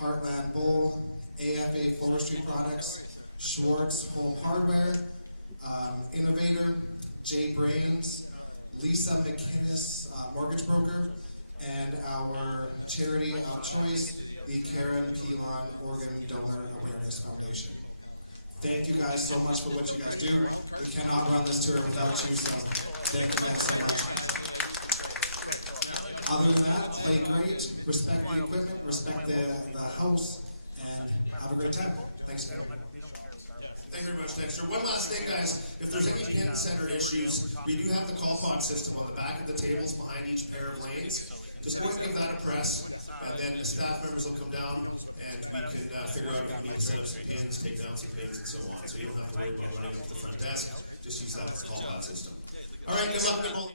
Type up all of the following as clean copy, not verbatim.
Heartland Bull, AFA Forestry Products, Schwartz Home Hardware, Innovator, Jay Brains, Lisa McInnes, mortgage broker, and our charity of choice, the Karen Pilon Organ Donor Awareness Foundation. Thank you guys so much for what you guys do. We cannot run this tour without you, so thank you guys so much. Other than that, play great, respect the equipment, respect the house, and have a great time. Thanks again. Thank you very much, Dexter. One last thing, guys. If there's any pin-centered issues, we do have the call pod system on the back of the tables behind each pair of lanes. Just go and give that a press, and then the staff members will come down, and we can figure out if we need to set up some pins, take down some pins, and so on. So you don't have to worry about running into the front desk. Just use that call pod system. All right, good luck, people.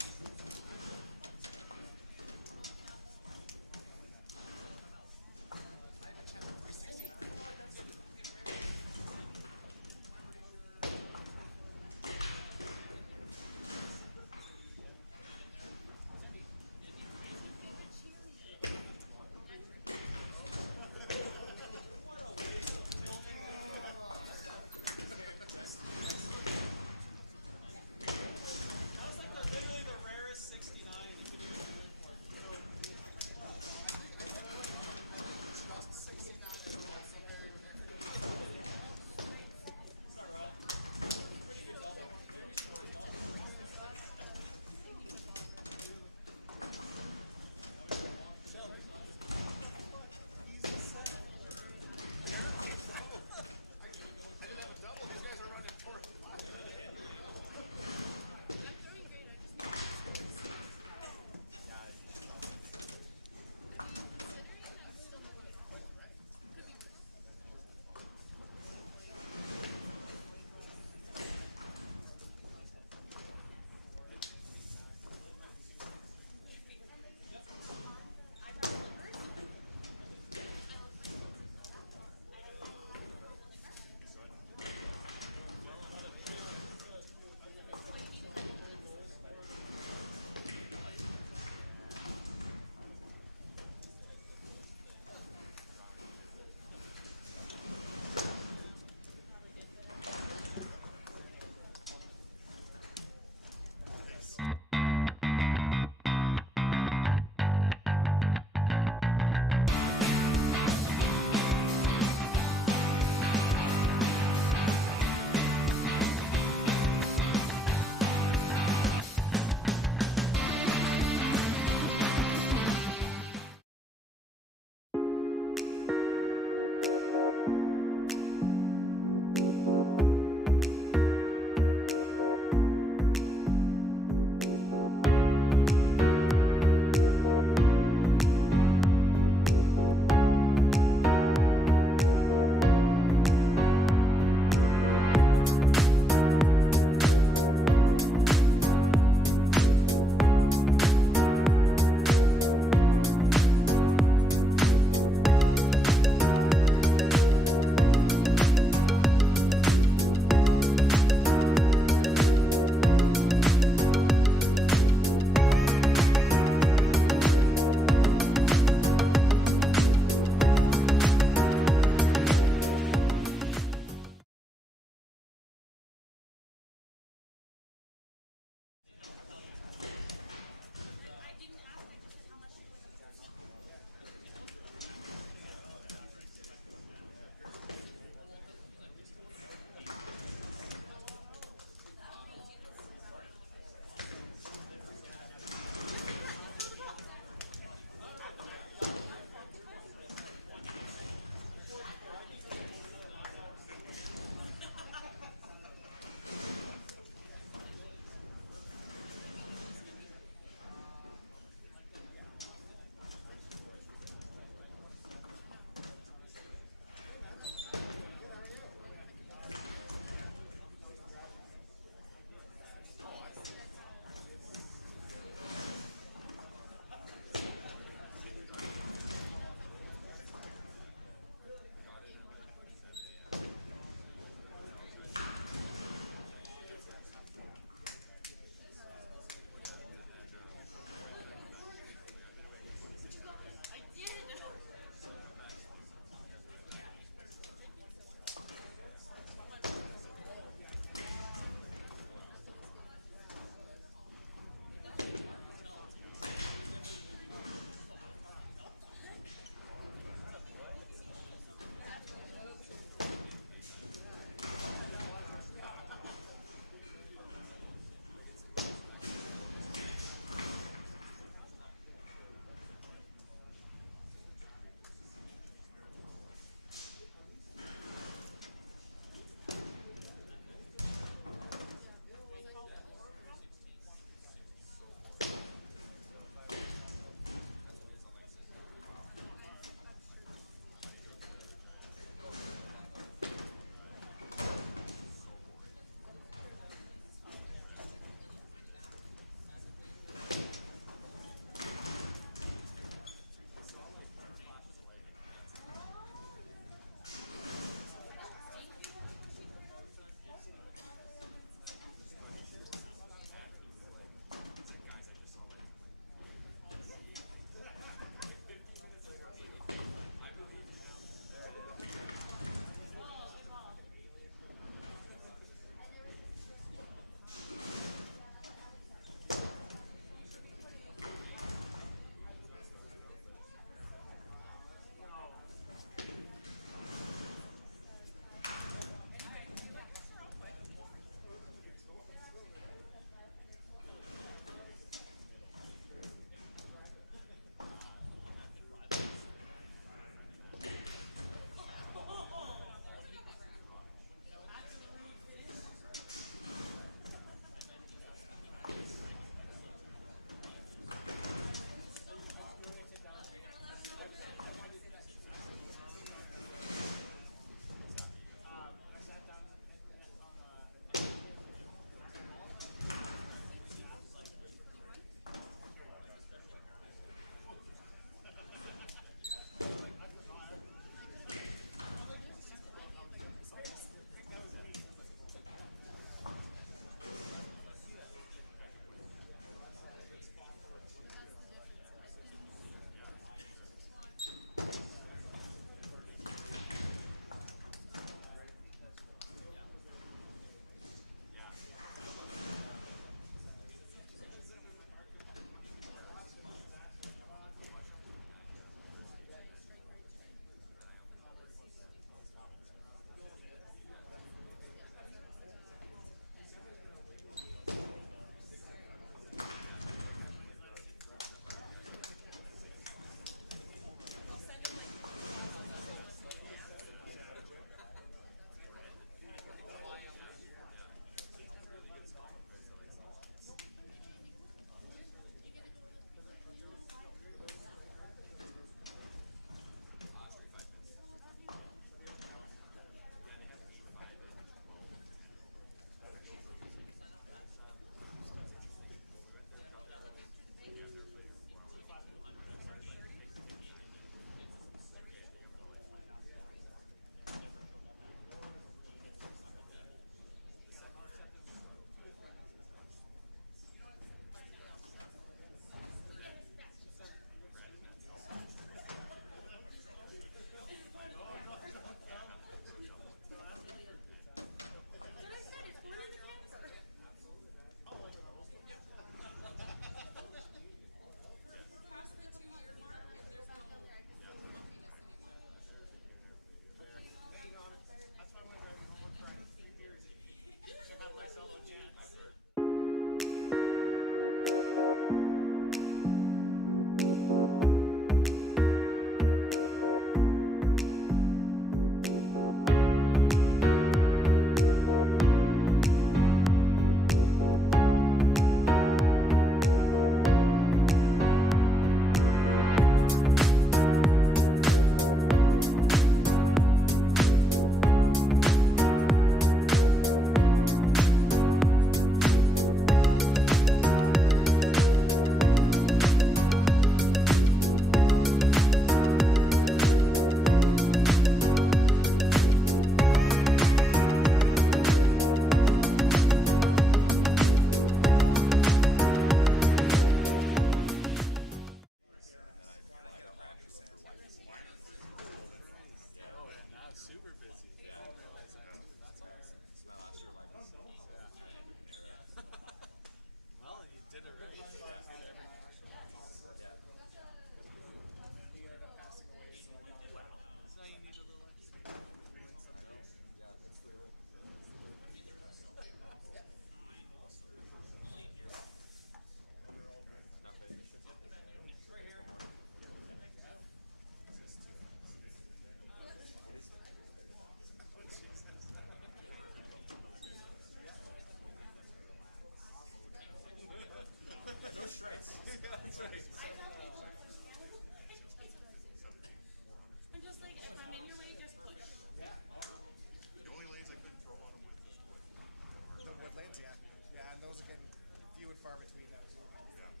far between that too. How's it for now?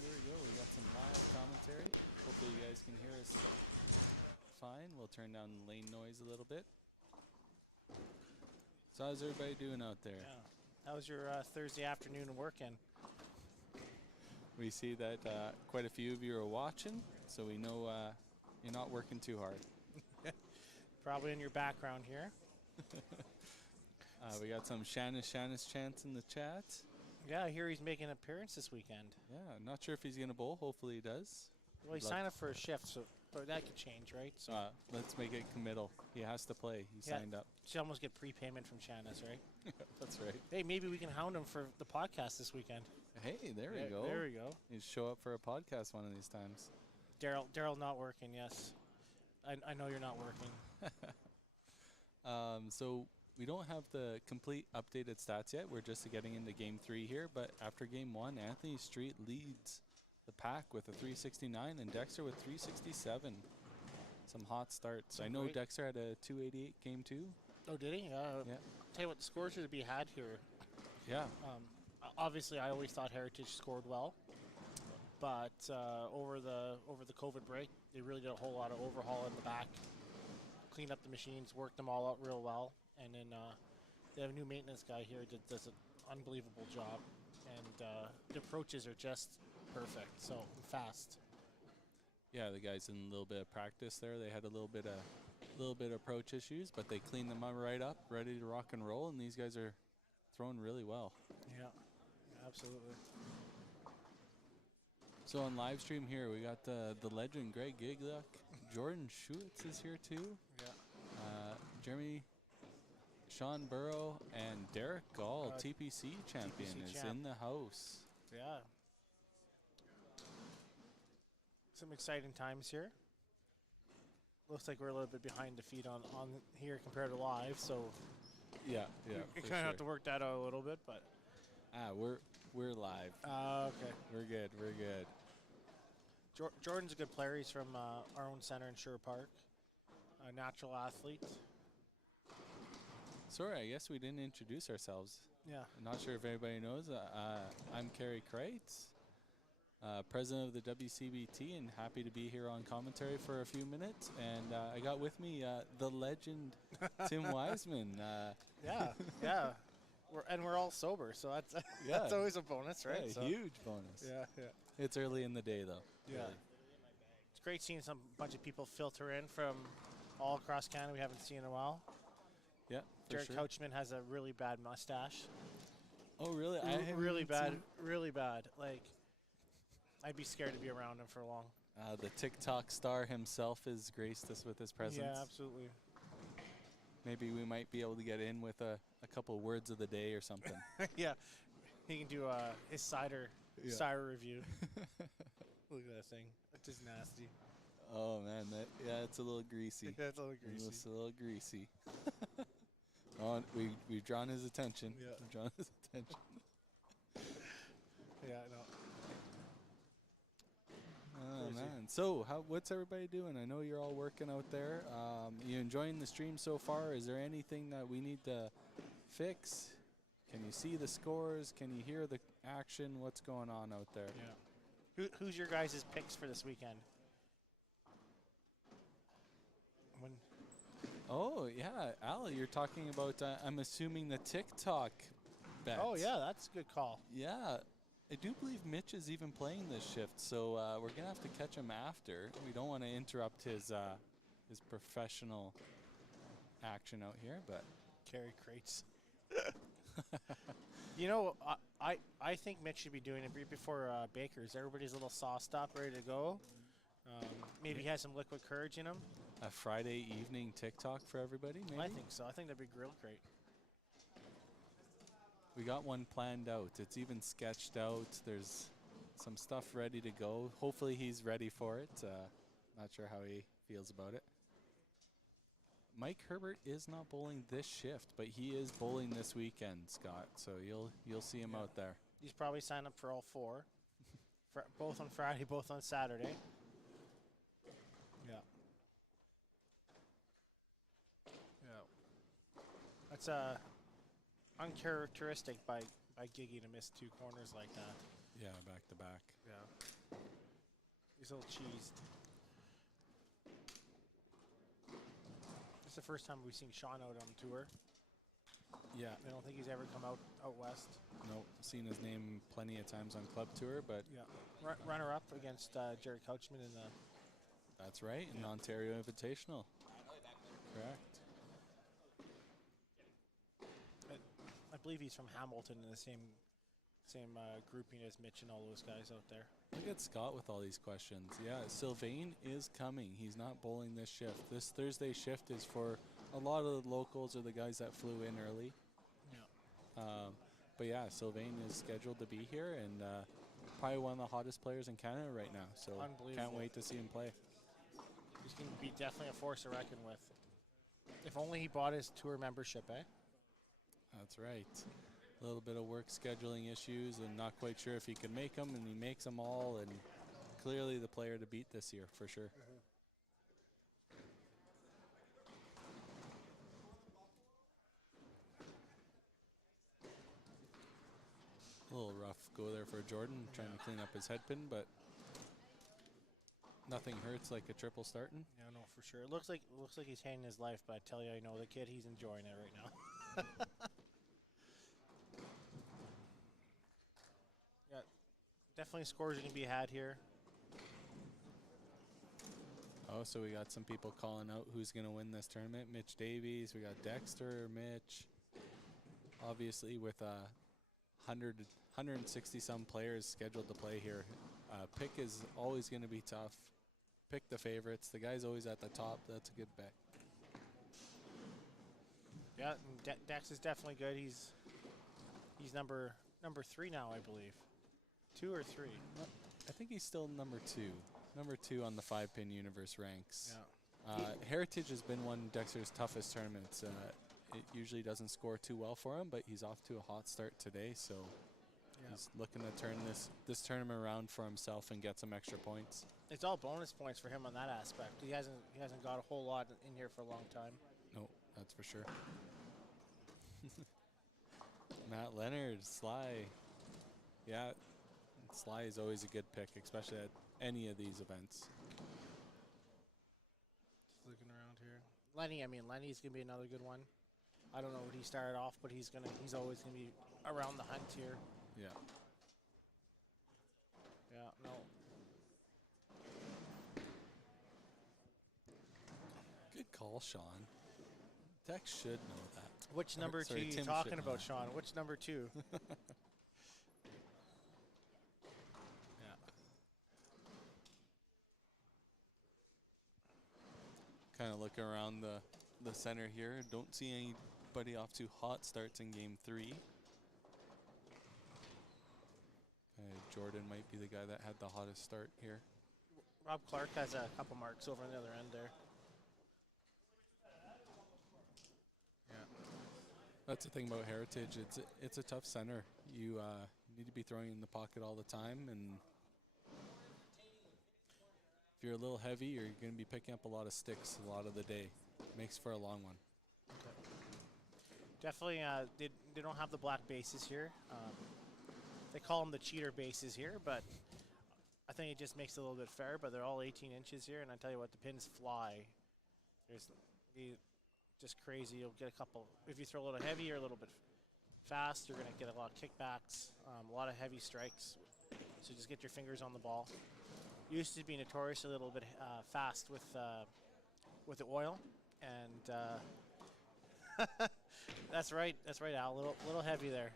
here we go. We got some live commentary. Hopefully you guys can hear us fine. We'll turn down the lane noise a little bit. So how's everybody doing out there? Yeah. How was your Thursday afternoon working? We see that quite a few of you are watching, so we know you're not working too hard. Probably in your background here. We got some Shannis chants in the chat. Yeah, I hear he's making an appearance this weekend. Yeah, not sure if he's going to bowl. Hopefully he does. Well, he signed up for a shift, so but that could change, right? So Let's make it committal. He has to play. He signed up. Should almost get prepayment from Shannis, right? That's right. Hey, maybe we can hound him for the podcast this weekend. Hey, there we go. There we go. You show up for a podcast one of these times. Daryl not working, yes. I know you're not working. So we don't have the complete updated stats yet. We're just getting into Game 3 here. But after Game 1, Anthony Street leads the pack with a 369 and Dexter with 367. Some hot starts. I know great. Dexter had a 288 Game 2. Oh, did he? Yeah. Tell you what, the scores are to be had here. Yeah. Obviously, I always thought Heritage scored well. But over the COVID break, they really did a whole lot of overhaul in the back. Cleaned up the machines, worked them all out real well. And then they have a new maintenance guy here that does an unbelievable job. And the approaches are just perfect, so fast. Yeah, the guys in a little bit of practice there. They had a little bit of approach issues, but they cleaned them right up, ready to rock and roll. And these guys are throwing really well. Yeah, absolutely. So on live stream here, we got the legend Greg Gigluk. Jordan Schuetz is here too. Yeah. Jeremy, Sean Burrow, and Derek Gall, TPC champion, is in the house. Yeah. Some exciting times here. Looks like we're a little bit behind the feet on here compared to live, so Yeah. we kind of have to work that out a little bit, but. We're live. Okay. We're good. Jordan's a good player. He's from our own center in Sherwood Park. A natural athlete. Sorry, I guess we didn't introduce ourselves. Yeah. I'm not sure if everybody knows. I'm Kerry Kreitz, president of the WCBT, and happy to be here on commentary for a few minutes. And I got with me the legend, Tim Wiseman. Yeah. We're all sober, so that's that's always a bonus, right? Yeah, So. huge bonus. Yeah. It's early in the day, though. Yeah. Really. It's great seeing some bunch of people filter in from all across Canada we haven't seen in a while. Yeah, Jared Couchman has a really bad mustache. Oh, really? Really bad. Like, I'd be scared to be around him for long. The TikTok star himself has graced us with his presence. Yeah, absolutely. Maybe we might be able to get in with a couple words of the day or something. Yeah, he can do his cider review. Look at that thing. It's just nasty. Oh, man. It's a little greasy. Yeah, it's a little greasy. It's a little greasy. We've drawn his attention. Yeah. We've drawn his attention. Yeah, I know. Oh, Crazy. man. So, what's everybody doing? I know you're all working out there. You enjoying the stream so far? Is there anything that we need to fix? Can you see the scores? Can you hear the action? What's going on out there? Yeah. Who's your guys' picks for this weekend? Oh, yeah. Al, you're talking about, I'm assuming, the TikTok bet. Oh, yeah, that's a good call. Yeah. I do believe Mitch is even playing this shift, so we're going to have to catch him after. We don't want to interrupt his professional action out here, but... Carry crates. You know, I think Mitch should be doing it before Baker's. Everybody's a little sauced up, ready to go. Maybe he has some liquid courage in him. A Friday evening TikTok for everybody, maybe? I think so. I think that'd be real great. We got one planned out. It's even sketched out. There's some stuff ready to go. Hopefully he's ready for it. Not sure how he feels about it. Mike Herbert is not bowling this shift, but he is bowling this weekend, Scott. So you'll see him out there. He's probably signed up for all four, both on Friday, both on Saturday. Yeah. Yeah. That's uncharacteristic by Giggy to miss two corners like that. Yeah, back to back. Yeah. He's a little cheesed. It's the first time we've seen Sean out on tour. Yeah. I don't think he's ever come out west. No, seen his name plenty of times on club tour, but Yeah. Runner-up against Jared Couchman in the... that's right, in the Ontario Invitational. Correct. I believe he's from Hamilton in the same grouping as Mitch and all those guys out there. Look at Scott with all these questions. Yeah, Sylvain is coming. He's not bowling this shift. This Thursday shift is for a lot of the locals or the guys that flew in early. Yeah. But yeah, Sylvain is scheduled to be here and probably one of the hottest players in Canada right now. So can't wait to see him play. He's going to be definitely a force to reckon with. If only he bought his tour membership, eh? That's right. A little bit of work scheduling issues and not quite sure if he can make them, and he makes them all, and clearly the player to beat this year for sure. A little rough go there for Jordan, trying to clean up his head pin, but nothing hurts like a triple starting. Yeah, no, for sure. It looks like he's hating his life, but I tell you, I know the kid, he's enjoying it right now. Yeah, definitely scores can be had here. Oh, so we got some people calling out who's going to win this tournament. Mitch Davies, we got Dexter, Mitch. Obviously, with 160 some players scheduled to play here, pick is always going to be tough. Pick the favorites. The guy's always at the top. That's a good bet. Yeah, Dex is definitely good. He's number 3 now, I believe. 2 or 3. I think he's still number 2. Number 2 on the 5-pin universe ranks. Yeah. Heritage has been one of Dexter's toughest tournaments. It usually doesn't score too well for him, but he's off to a hot start today, so he's looking to turn this tournament around for himself and get some extra points. It's all bonus points for him on that aspect. He hasn't got a whole lot in here for a long time. No, that's for sure. Matt Leonard, Sly. Yeah, Sly is always a good pick, especially at any of these events. Just looking around here. Lenny's gonna be another good one. I don't know what he started off, but he's always gonna be around the hunt here. Yeah. Yeah, no. Good call, Sean. Dex should know that. Which number Sorry, 2 you Tim talking should about, know. Sean? Which number 2? Yeah. Kind of looking around the center here. Don't see anybody off to hot starts in game 3. Jordan might be the guy that had the hottest start here. Rob Clark has a couple marks over on the other end there. Yeah. That's the thing about Heritage. It's a tough center. You need to be throwing in the pocket all the time, and if you're a little heavy, you're going to be picking up a lot of sticks a lot of the day. Makes for a long one. Okay. Definitely, they don't have the black bases here. They call them the cheater bases here, but I think it just makes it a little bit fair. But they're all 18 inches here, and I tell you what, the pins fly. Just crazy. You'll get a couple. If you throw a little heavy or a little bit fast, you're going to get a lot of kickbacks, a lot of heavy strikes. So just get your fingers on the ball. Used to be notoriously a little bit fast with the oil, and that's right, Al. A little heavy there.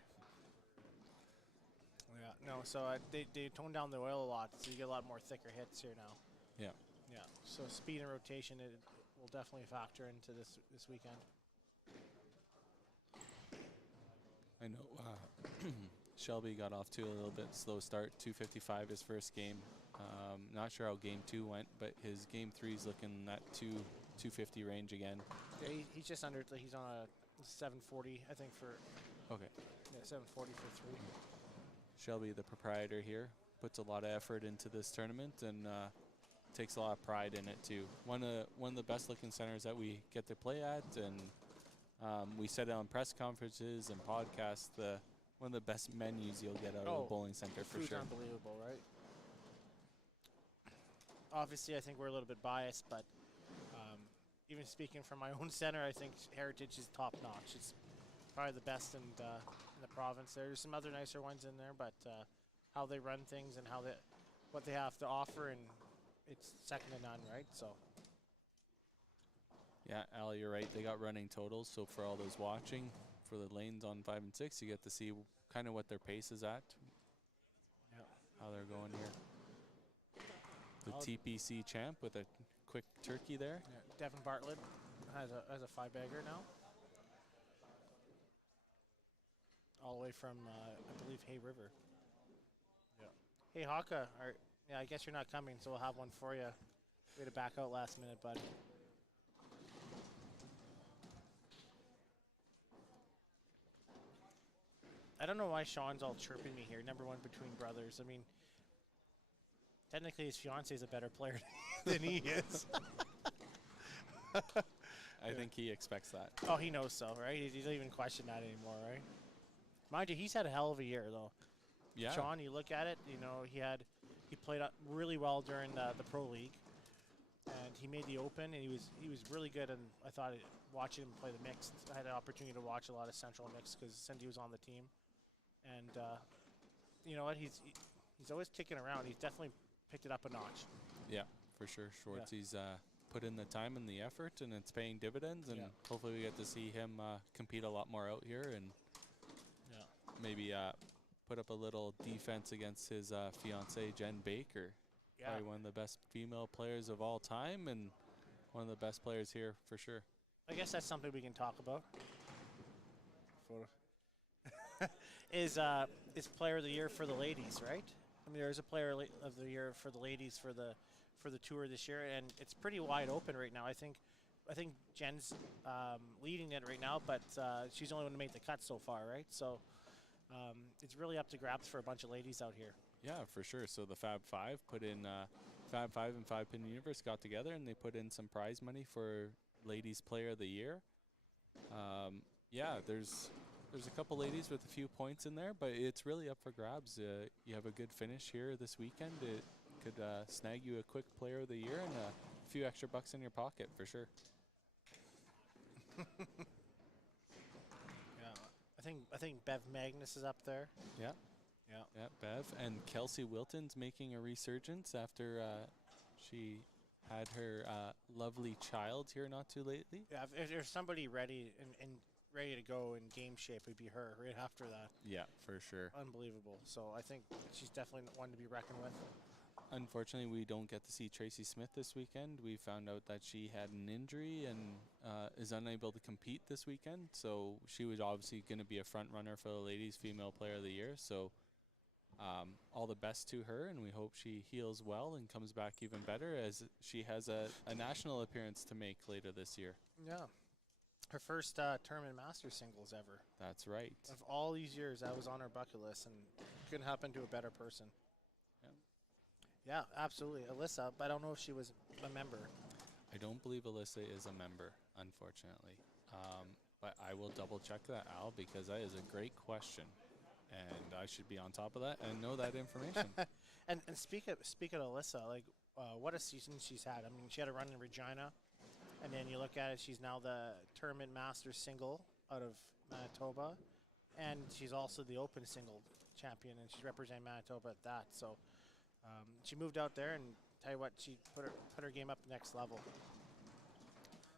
Yeah, no. So they toned down the oil a lot, so you get a lot more thicker hits here now. Yeah. Yeah. So speed and rotation it will definitely factor into this weekend. I know Shelby got off to a little bit slow start. 255 his first game. Not sure how game 2 went, but his game 3 is looking at 250 range again. Yeah, he's just under. He's on a 740, I think, for. Okay. Yeah, 740 for 3. Shelby, the proprietor here, puts a lot of effort into this tournament and takes a lot of pride in it too. One of the best looking centers that we get to play at, and we said it on press conferences and podcasts. One of the best menus you'll get out of the bowling center for food's sure. Unbelievable, right? obviously, I think we're a little bit biased, but even speaking from my own center, I think Heritage is top notch. It's probably the best in the province. There's some other nicer ones in there, but how they run things and what they have to offer, and it's second to none, right? So. Yeah, Al, you're right. They got running totals, so for all those watching, for the lanes on 5 and 6, you get to see kind of what their pace is at, how they're going here. The TPC champ with a quick turkey there. Yeah, Devin Bartlett has a 5-bagger now. All the way from, I believe, Hay River. Yeah. Hey, Haka, I guess you're not coming, so we'll have one for you. Way to back out last minute, bud. I don't know why Sean's all chirping me here. Number one between brothers. I mean, technically his fiance is a better player than he is. I think he expects that. Oh, he knows so, right? He doesn't even question that anymore, right? Mind you, he's had a hell of a year, though. Yeah. Sean, you look at it, he played up really well during the Pro League, and he made the Open, and he was really good. And I thought watching him play the mixed, I had an opportunity to watch a lot of Central mixed because Cindy was on the team, and you know what? He's always kicking around. He's definitely picked it up a notch. Yeah, for sure. Schwartzy's put in the time and the effort, and it's paying dividends. And hopefully we get to see him compete a lot more out here, and maybe put up a little defense against his fiancée, Jen Baker. Yeah. Probably one of the best female players of all time, and one of the best players here for sure. I guess that's something we can talk about. Is player of the year for the ladies, right? I mean, there's a player of the year for the ladies for the tour this year, and it's pretty wide open right now. I think Jen's leading it right now, but she's the only one to make the cut so far, right? So it's really up to grabs for a bunch of ladies out here. Yeah, for sure. So the Fab Five put in Fab Five and 5 Pin Universe got together, and they put in some prize money for Ladies Player of the Year. Yeah, there's a couple ladies with a few points in there, but it's really up for grabs. You have a good finish here this weekend. It could snag you a quick Player of the Year and a few extra bucks in your pocket for sure. I think Bev Magnus is up there. Yeah. Yeah. Yeah, Bev. And Kelsey Wilton's making a resurgence after she had her lovely child here not too lately. Yeah, if there's somebody ready and ready to go in game shape, it'd be her right after that. Yeah, for sure. Unbelievable. So I think she's definitely one to be reckoned with. Unfortunately, we don't get to see Tracy Smith this weekend. We found out that she had an injury and is unable to compete this weekend. So she was obviously going to be a front runner for the Ladies Female Player of the Year. So all the best to her, and we hope she heals well and comes back even better, as she has a national appearance to make later this year. Yeah. Her first tournament master singles ever. That's right. Of all these years, that was on her bucket list, and couldn't happen to a better person. Yeah, absolutely. Alyssa, but I don't know if she was a member. I don't believe Alyssa is a member, unfortunately. But I will double check that, Al, because that is a great question. And I should be on top of that and know that information. and speak of Alyssa, like what a season she's had. I mean, she had a run in Regina, and then you look at it, she's now the tournament master single out of Manitoba, and she's also the open single champion, and she's representing Manitoba at that. So she moved out there, and tell you what, she put her game up the next level.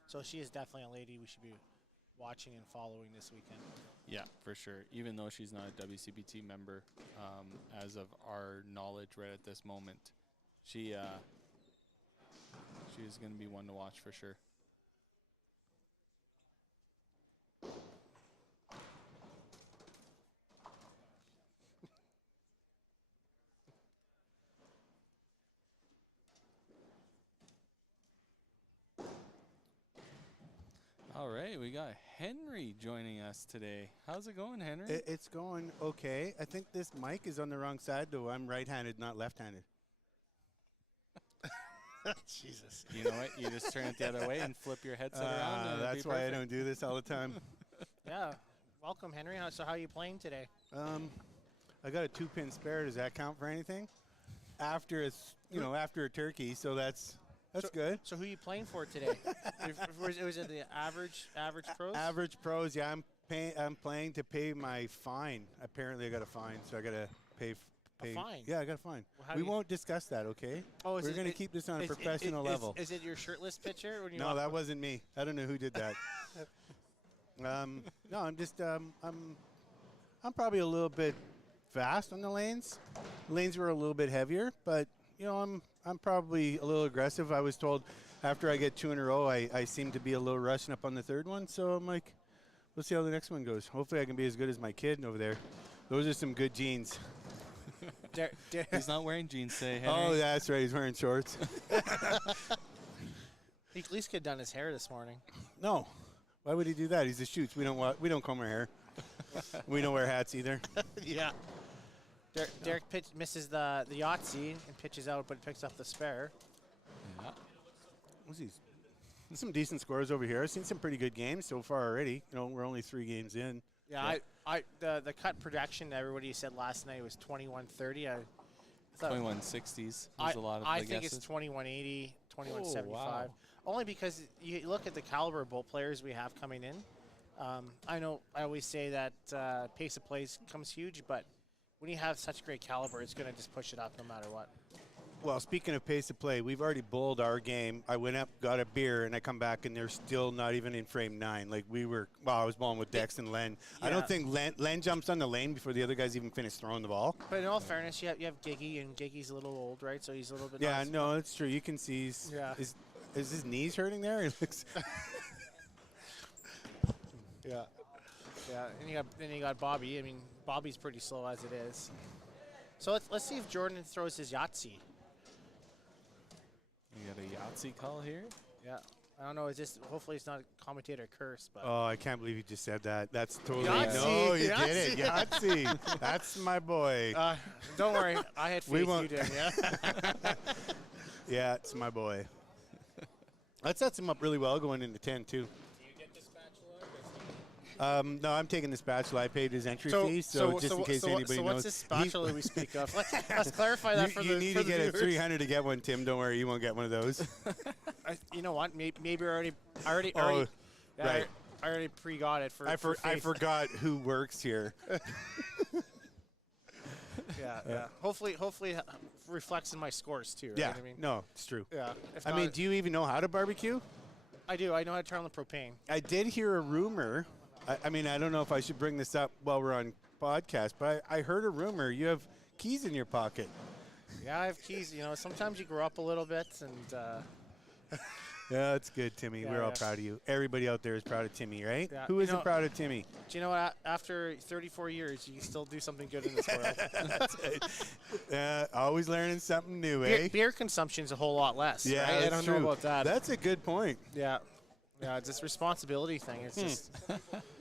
So she is definitely a lady we should be watching and following this weekend. Yeah, for sure. Even though she's not a WCBT member, as of our knowledge right at this moment, she is going to be one to watch for sure. All right, we got Henry joining us today. How's it going, Henry? It's going okay. I think this mic is on the wrong side, though. I'm right-handed, not left-handed. Jesus. You know what? You just turn it the other way and flip your headset around. And that's why I don't do this all the time. Yeah. Welcome, Henry. So how are you playing today? I got a 2-pin spare. Does that count for anything? after after a turkey, so that's good. So who are you playing for today? was it the average pros? Average pros, yeah. I'm playing to pay my fine. Apparently, I got a fine, so I got to pay. A fine? Yeah, I got a fine. Well, We won't discuss that, okay? Oh, we're going to keep this on a professional level. Is it your shirtless picture? When you No, that wasn't me. I don't know who did that. No, I'm just I'm probably a little bit fast on the lanes. Lanes were a little bit heavier, but I'm probably a little aggressive. I was told after I get 2 in a row, I seem to be a little rushing up on the third one. So I'm like, we'll see how the next one goes. Hopefully, I can be as good as my kid over there. Those are some good jeans. He's not wearing jeans today, Henry. Oh, that's right. He's wearing shorts. He at least get done his hair this morning. No. Why would he do that? He's a shoots. We don't comb our hair. We don't wear hats either. Yeah. Derek misses the Yahtzee and pitches out, but picks up the spare. Yeah. What's these? Some decent scores over here. I've seen some pretty good games so far already. We're only 3 games in. Yeah, the cut projection everybody said last night was 21-30. I thought 2160s. There's a lot of I the think guesses. it's 2180, 2175. Oh, wow. Only because you look at the caliber of both players we have coming in. I know I always say that pace of plays comes huge, but when you have such great caliber, it's going to just push it up no matter what. Well, speaking of pace of play, we've already bowled our game. I went up, got a beer, and I come back, and they're still not even in frame 9. Like I was bowling with Dex and Len. Yeah. I don't think Len jumps on the lane before the other guys even finish throwing the ball. But in all fairness, you have Giggy, and Giggy's a little old, right? So he's a little bit. Yeah, no, it's true. You can see is his knees hurting there? It looks. Yeah. Yeah, and then you got Bobby. I mean, Bobby's pretty slow as it is. So let's see if Jordan throws his Yahtzee. You got a Yahtzee call here? Yeah. I don't know. Hopefully it's not a commentator curse, but. Oh, I can't believe you just said that. That's totally. Yahtzee. No, you Yahtzee. did it. Yahtzee. That's my boy. Don't worry. I had faith you did, yeah? Yeah, it's my boy. That sets him up really well going into 10, too. Do you get the spatula? No, I'm taking the spatula. I paid his entry fee, so just in case anybody knows. What's this spatula we speak of? Let's clarify that for the viewers. You need to get a 300 to get one, Tim. Don't worry, you won't get one of those. You know what? Maybe I already pre-got it for I forgot who works here. Yeah. Hopefully it reflects in my scores too. Right? Yeah, I mean, no, it's true. yeah. I mean, do you even know how to barbecue? I do. I know how to turn on the propane. I did hear a rumor. I mean, I don't know if I should bring this up while we're on podcast, but I heard a rumor you have keys in your pocket. Yeah, I have keys. Sometimes you grow up a little bit, and Yeah, that's good, Timmy. Yeah, We're all yeah. proud of you. Everybody out there is proud of Timmy, right? Yeah. Who isn't proud of Timmy? do you know what? After 34 years, you can still do something good in this world. That's it. Always learning something new, eh? Beer consumption's a whole lot less. Yeah, right? I that's don't true. know about that. That's a good point. Yeah, it's this responsibility thing. It's just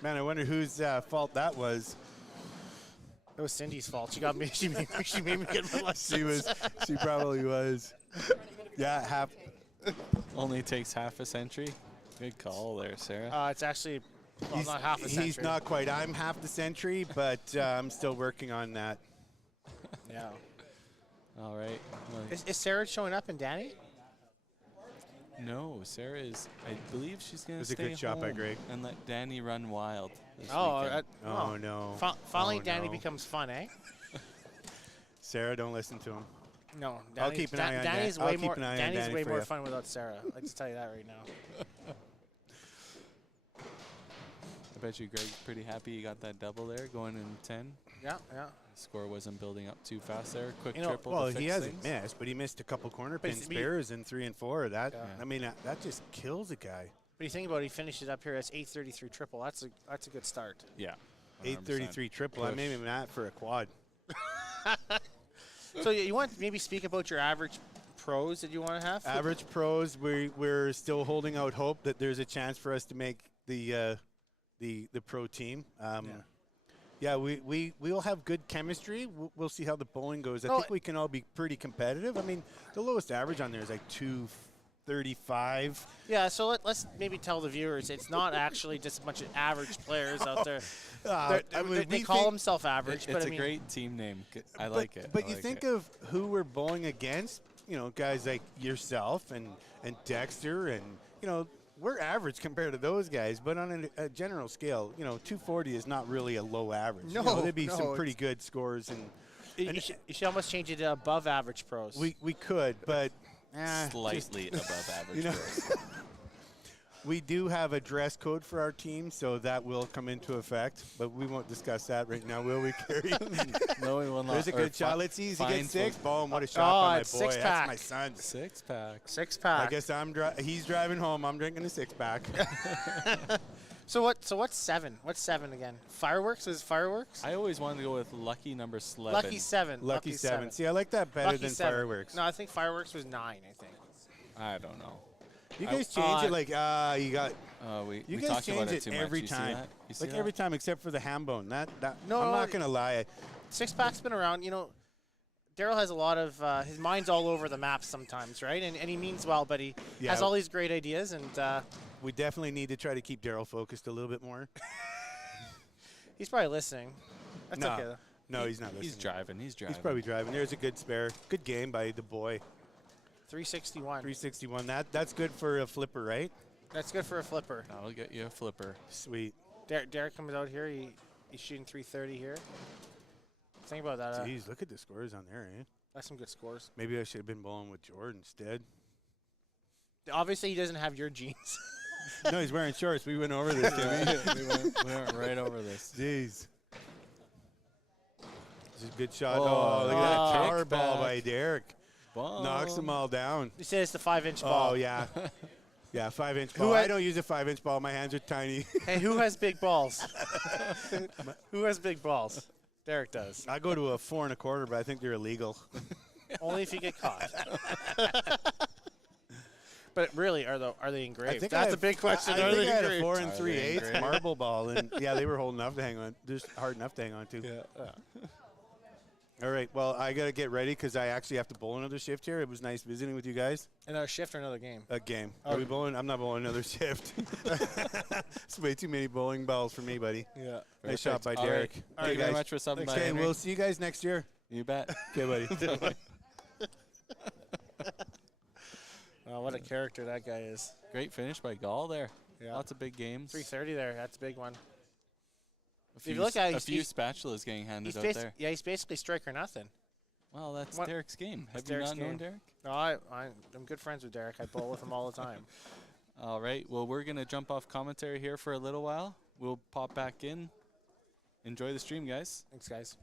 Man, I wonder whose fault that was. it was Cindy's fault. She got me. She made me get my license. She probably was. Yeah, half. Only takes half a century. Good call there, Sarah. It's actually not half a century. He's not quite. I'm half the century, but I'm still working on that. Yeah. All right. Well, Is Sarah showing up in Danny? no, Sarah is. I believe she's going It was to a stay good shot by home Greg. and let Danny run wild. This Oh, weekend. Oh, no. Finally, Oh, Danny no. becomes fun, eh? Sarah, don't listen to him. No, I'll keep an eye on Danny's Dan- way I'll keep more. an eye on Danny's Danny way for more you. fun without Sarah. I can just tell you that right now. I bet you Greg's pretty happy you got that double there going in 10. Yeah. Score wasn't building up too fast there. Quick You know, triple. Well, to he fix hasn't things. missed, but he missed a couple corner But pin it's- spares in 3 and 4. That Yeah. I mean, that just kills a guy. But you think about it, he finished it up here. That's 833 triple. That's a good start. Yeah. 833 triple. I Push. made him that for a quad. So you want to maybe speak about your average pros that you want to have? Average pros, we're still holding out hope that there's a chance for us to make the pro team. Yeah, we'll have good chemistry. We'll see how the bowling goes. I think we can all be pretty competitive. I mean, the lowest average on there is like 35. Yeah, so let's maybe tell the viewers it's not actually just a bunch of average players out there. They call themselves average, but It's I a mean, great team name. I like it. But I you like think it. of who we're bowling against, guys like yourself and Dexter, and, we're average compared to those guys, but on a general scale, 240 is not really a low average. No, there'd be no, some pretty good scores, and you should almost change it to above average pros. we could, but Slightly above average. we do have a dress code for our team, so that will come into effect, but we won't discuss that right now, will we, Kerry? No, we will not. There's a Or good shot. Let's see. He fine gets 6. for- Boom, what a shot by my it's boy. six-pack. That's my son. 6-pack. Six I pack. guess he's driving home. I'm drinking a 6-pack. So what's 7? What's 7 again? Fireworks is fireworks. I always wanted to go with lucky number 11. Lucky 7. Lucky 7. See, I like that better Lucky than 7. fireworks. No, I think fireworks was 9. I think. I don't know. You guys change it like you got. We You guys talked about change it it too much. every You see time. that? You see Like that? every time except for the ham bone. That No, I'm not gonna lie. 6-pack's been around. Daryl has a lot of his mind's all over the map sometimes, right? And he means well, but he Yeah. has all these great ideas, and We definitely need to try to keep Daryl focused a little bit more. he's probably listening. That's No. okay. Though. No, he's not listening. He's driving. He's driving. He's probably driving. There's a good spare. Good game by the boy. 361. 361. That's good for a flipper, right? That's good for a flipper. That'll get you a flipper. Sweet. Derek comes out here. He's shooting 330 here. Think about that. Jeez, look at the scores on there, eh? That's some good scores. Maybe I should have been bowling with Jordan instead. Obviously, he doesn't have your jeans. No, he's wearing shorts. We went over this, didn't we went right over this. we? Jeez. This is a good shot. Oh, Oh, look at that power kickback. ball by Derek. Boom. Knocks them all down. He says it's the 5-inch ball. Oh, yeah. Yeah, 5-inch Who ball. had- I don't use a 5-inch ball. My hands are tiny. Hey, who has big balls? Who has big balls? Derek does. I go to a 4 1/4, but I think they're illegal. Only if you get caught. But really, are they engraved? That's a big question. I Are think they I had a engraved? 4 Are they 3/8 engraved? marble ball, and yeah, they were holding enough to hang on. Just hard enough to hang on to. Yeah. All right. Well, I gotta get ready because I actually have to bowl another shift here. It was nice visiting with you guys. Another shift or another game? A game. Are we bowling? I'm not bowling another shift. It's way too many bowling balls for me, buddy. Yeah. Nice shot by All right. Derek. Thank Okay, you very guys. much for stopping by. Okay, Henry. we'll see you guys next year. You bet. Okay, buddy. Oh, what a character that guy is. Great finish by Gall there. Yeah. Lots of big games. 330 there. That's a big one. A few, you look at it, a he's- few he's- spatulas getting handed out there. Yeah, he's basically strike or nothing. Well, that's What- Derek's game. Have That's you Derek's not known game. Derek? No, I'm good friends with Derek. I bowl with him all the time. All right. Well, we're going to jump off commentary here for a little while. We'll pop back in. Enjoy the stream, guys. Thanks, guys.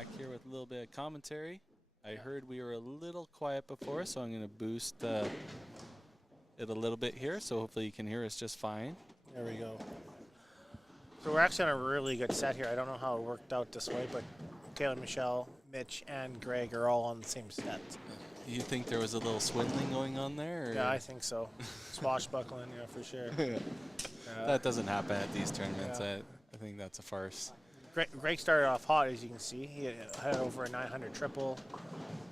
back here with a little bit of commentary. I heard we were a little quiet before, so I'm going to boost it a little bit here, so hopefully you can hear us just fine. There we go. So we're actually on a really good set here. I don't know how it worked out this way, but Taylor, Michelle, Mitch, and Greg are all on the same set. You think there was a little swindling going on there? Or? Yeah, I think so. Swashbuckling, yeah, for sure. That doesn't happen at these tournaments. I think that's a farce. Greg started off hot, as you can see. He had over a 900 triple.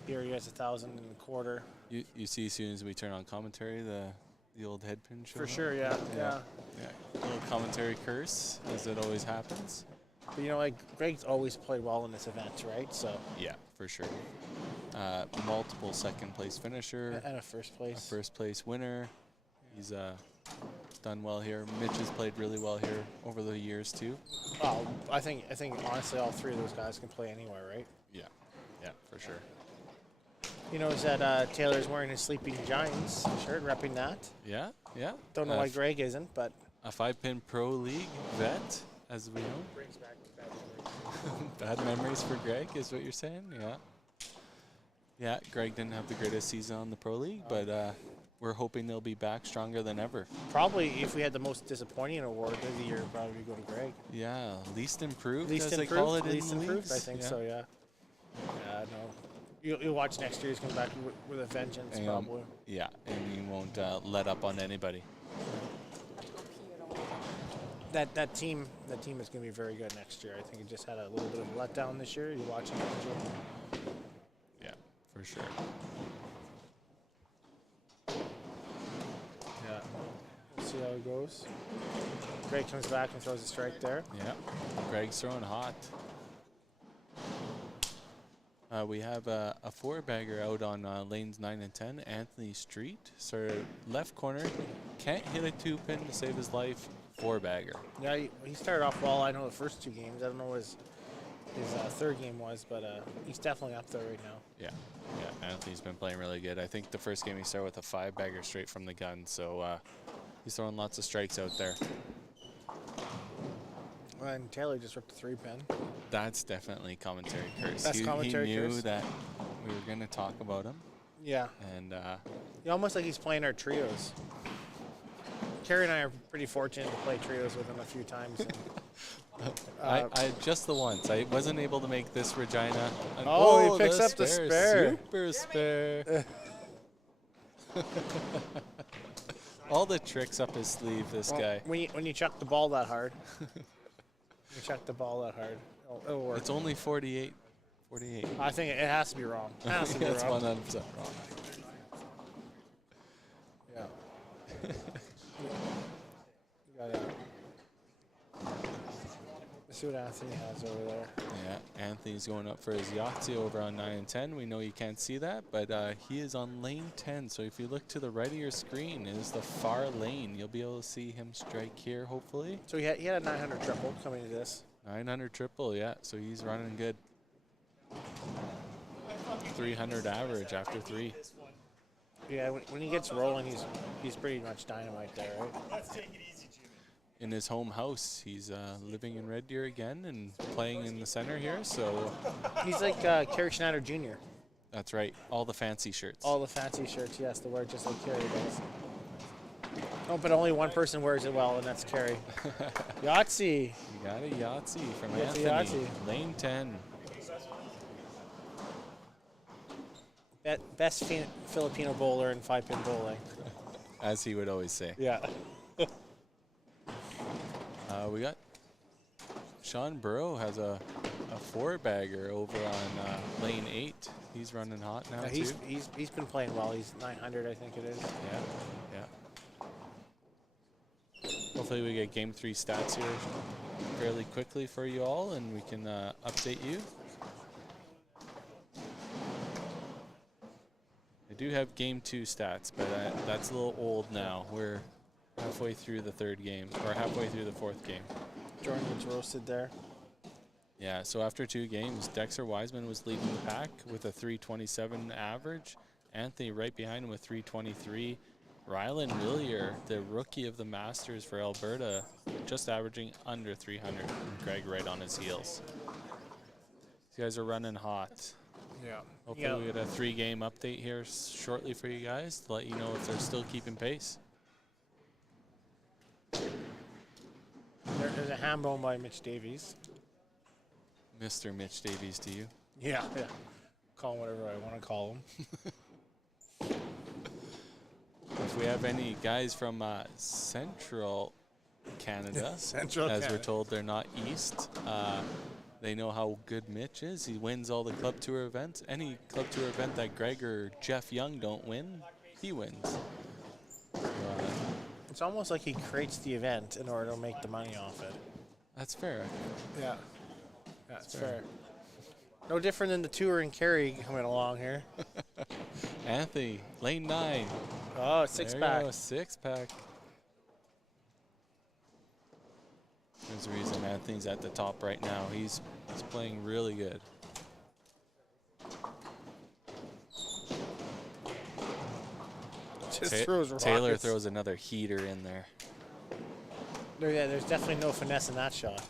Here he has 1,000 and a quarter. You see, as soon as we turn on commentary, the old head pin shows For up? sure, yeah. Little commentary curse, as it always happens. But you know, like Greg's always played well in this event, right? So yeah, for sure. Multiple second place finisher and a first place winner. He's done well here. Mitch has played really well here over the years too. Well, I think honestly all three of those guys can play anywhere, right? Yeah, for sure. You know, is that Taylor's wearing his Sleeping Giants shirt, repping that. Yeah. Don't know why Greg isn't, but a 5-pin pro league vet, as we know. Brings back bad memories. Bad memories for Greg is what you're saying. Yeah, Greg didn't have the greatest season on the pro league, but we're hoping they'll be back stronger than ever. Probably, if we had the most disappointing award of the year, probably go to Greg. Yeah, least improved, least as improved, they call it least in the improved, leagues. I think so, yeah. Yeah, no. You'll watch next year. He's coming back with a vengeance, probably. Yeah, and he won't let up on anybody. That team is going to be very good next year. I think it just had a little bit of a letdown this year. You watch it next year. Yeah, for sure. Yeah. We'll see how it goes. Greg comes back and throws a strike there. Yeah, Greg's throwing hot. We have a 4-bagger out on lanes 9 and 10. Anthony Street, started left corner, can't hit a 2-pin to save his life. 4-bagger. Yeah, he started off well. I know the first 2 games. I don't know what his third game was, but he's definitely up there right now. Yeah, Anthony's been playing really good. I think the first game he started with a 5-bagger straight from the gun, so he's throwing lots of strikes out there. And Taylor just ripped a 3-pin. That's definitely commentary curse. That's commentary he knew curse. that we were going to talk about him. Yeah. And almost like he's playing our trios. Carrie and I are pretty fortunate to play trios with him a few times. I just the once. I wasn't able to make this Regina. He picks up the spare. Super spare. All the tricks up his sleeve, this guy. When you chuck the ball that hard, it'll work. It's only 48. 48. I think it has to be wrong. It has to be It's wrong. 100% wrong. Yeah. Let's see what Anthony has over there. Yeah, Anthony's going up for his Yahtzee over on 9 and 10. We know you can't see that, but he is on lane 10. So if you look to the right of your screen is the far lane. You'll be able to see him strike here, hopefully. So he had a 900 triple coming to this. 900 triple, yeah. So he's running good. 300 average after 3. Yeah, when he gets rolling, he's pretty much dynamite there, right? Let's take it easy, Jimmy. In his home house, he's living in Red Deer again and playing in the center here. So he's like Kerry Schneider Jr. That's right. All the fancy shirts. All the fancy shirts, he has to wear just like Kerry does. Oh, but only one person wears it well, and that's Kerry. Yahtzee. You got a Yahtzee from It's a Anthony. Yahtzee. Lane 10. Best Filipino bowler in 5-pin bowling. As he would always say. Yeah. We got Sean Burrow has a 4-bagger over on lane 8. He's running hot now too. He's been playing well. He's 900, I think it is. Yeah. Hopefully we get game 3 stats here fairly quickly for you all, and we can update you. I do have game 2 stats, but that's a little old now. We're halfway through the 3rd game, or halfway through the 4th game. Jordan gets roasted there. Yeah, so after 2 games, Dexter Wiseman was leading the pack with a 327 average. Anthony right behind him with 323. Rylan Willier, the rookie of the Masters for Alberta, just averaging under 300. And Greg right on his heels. guys are running hot. Yeah. Hopefully we get a 3-game update here shortly for you guys to let you know if they're still keeping pace. There's a ham bone by Mitch Davies. Mr. Mitch Davies to you. Yeah. Call him whatever I want to call him. If we have any guys from Central Canada, Central as Canada. we're told they're not East, they know how good Mitch is. He wins all the Club Tour events. Any Club Tour event that Greg or Jeff Young don't win, he wins. It's almost like he creates the event in order to make the money off it. That's fair. Yeah. That's fair. No different than the tour and Kerry coming along here. Anthony, lane 9. Oh, six-pack. 6-pack. There's a reason Anthony's at the top right now. He's playing really good. Just throws rockets. Taylor throws another heater in there. There's definitely no finesse in that shot.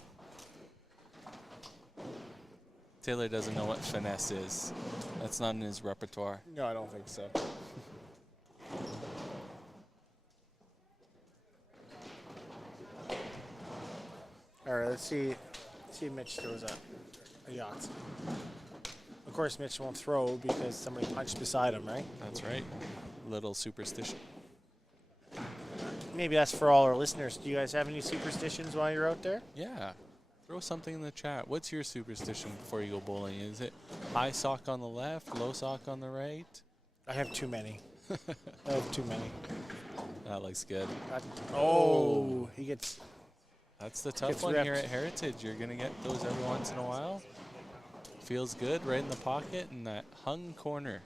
Taylor doesn't know what finesse is. That's not in his repertoire. No, I don't think so. All right, let's see if Mitch throws a yacht. Of course, Mitch won't throw because somebody punched beside him, right? That's right. Little superstition. Maybe that's for all our listeners. Do you guys have any superstitions while you're out there? Yeah. Throw something in the chat. What's your superstition before you go bowling? Is it high sock on the left, low sock on the right? I have too many. I have too many. That looks good. Oh, he gets. That's the tough Gets one ripped. here at Heritage. You're going to get those every once in a while. Feels good right in the pocket in that hung corner.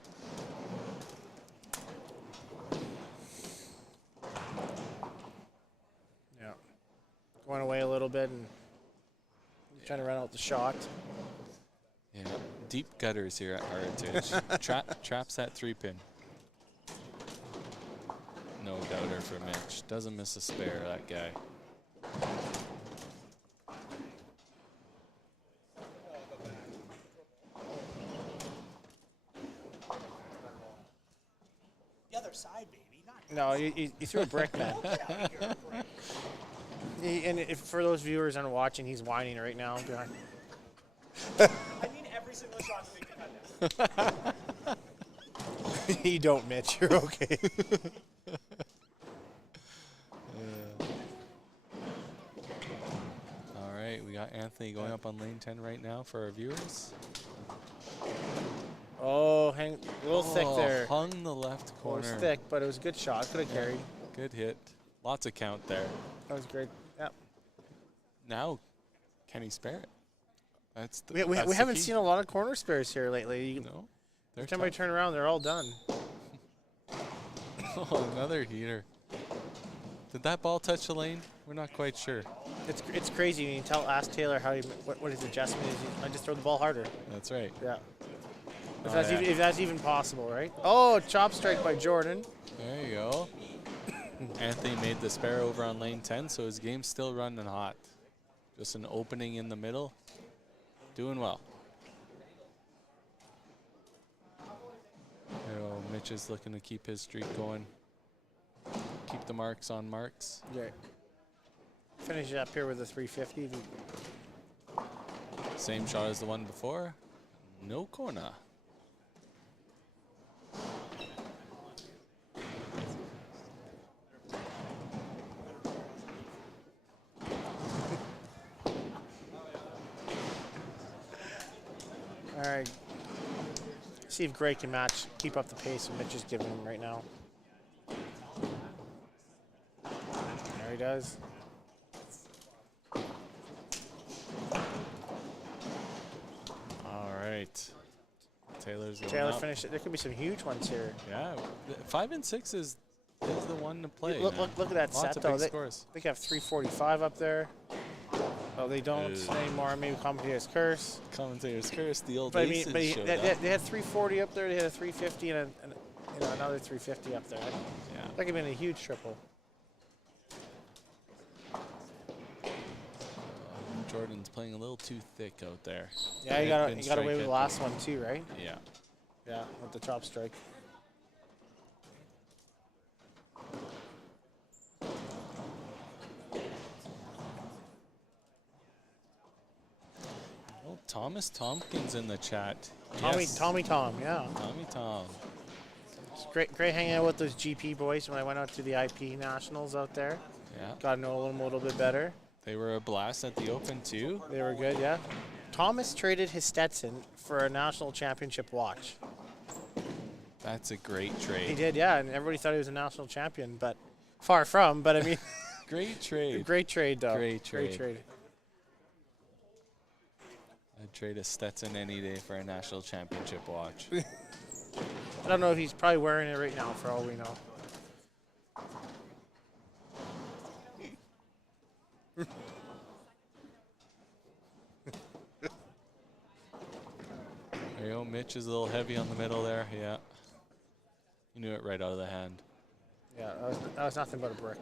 Yeah. Going away a little bit and trying to run out the shot. Yeah, deep gutters here at Heritage. Traps that 3-pin. No doubter for Mitch. Doesn't miss a spare, that guy. The other side, baby. Not No, he threw a brick, man. And if, for those viewers that are watching, he's whining right now. I mean every single shot to make the cut now. You don't, Mitch. You're okay. All right, we got Anthony going up on lane 10 right now for our viewers. Oh, a little thick there. Hung the left It corner. was thick, but it was a good shot. Could have carried. Good hit. Lots of count there. That was great. Yeah. Now, can he spare it? That's the We that's the haven't key. seen a lot of corner spares here lately. No. They're Every time I tough. turn around, they're all done. Oh, another heater. Did that ball touch the lane? We're not quite sure. It's crazy. You can ask Taylor how what his adjustment is. I just throw the ball harder. That's right. Yeah. Oh, If that's even possible, right? Oh, chop strike by Jordan. There you go. Anthony made the spare over on lane 10, so his game's still running hot. Just an opening in the middle. Doing well. Mitch is looking to keep his streak going. Keep the marks on marks. Right. Finish it up here with a 350. Same shot as the one before. No corner. All right. See if Gray can keep up the pace that Mitch is giving him right now. There he does. All right. Taylor's going Taylor up. finished it. There could be some huge ones here. Yeah, 5 and 6 is the one to play. Look man. at that Lots set, of though. big They scores. have 345 up there. Oh, they don't Ooh. anymore. Maybe commentator's curse. Commentator's curse. The old But I mean, aces they showed had up. 340 up there. They had a 350 and another 350 up there. Yeah. That could have been a huge triple. Jordan's playing a little too thick out there. Yeah, you Didn't got away strike with it. the last one too, right? Yeah. Yeah, with the chop strike. Oh, Thomas Tompkins in the chat. Tommy Yes. Tom, yeah. Tommy Tom. It's great hanging out with those GP boys when I went out to the IP Nationals out there. Yeah. Got to know them a little bit better. They were a blast at the Open too. They were good, yeah. Thomas traded his Stetson for a national championship watch. That's a great trade. He did, yeah, and everybody thought he was a national champion, but far from. But I mean, Great trade. great trade though. Great trade. Great trade. I'd trade a Stetson any day for a national championship watch. I don't know if he's probably wearing it right now, for all we know. There you go. Mitch is a little heavy on the middle there. Yeah. You knew it right out of the hand. Yeah, that was nothing but a brick.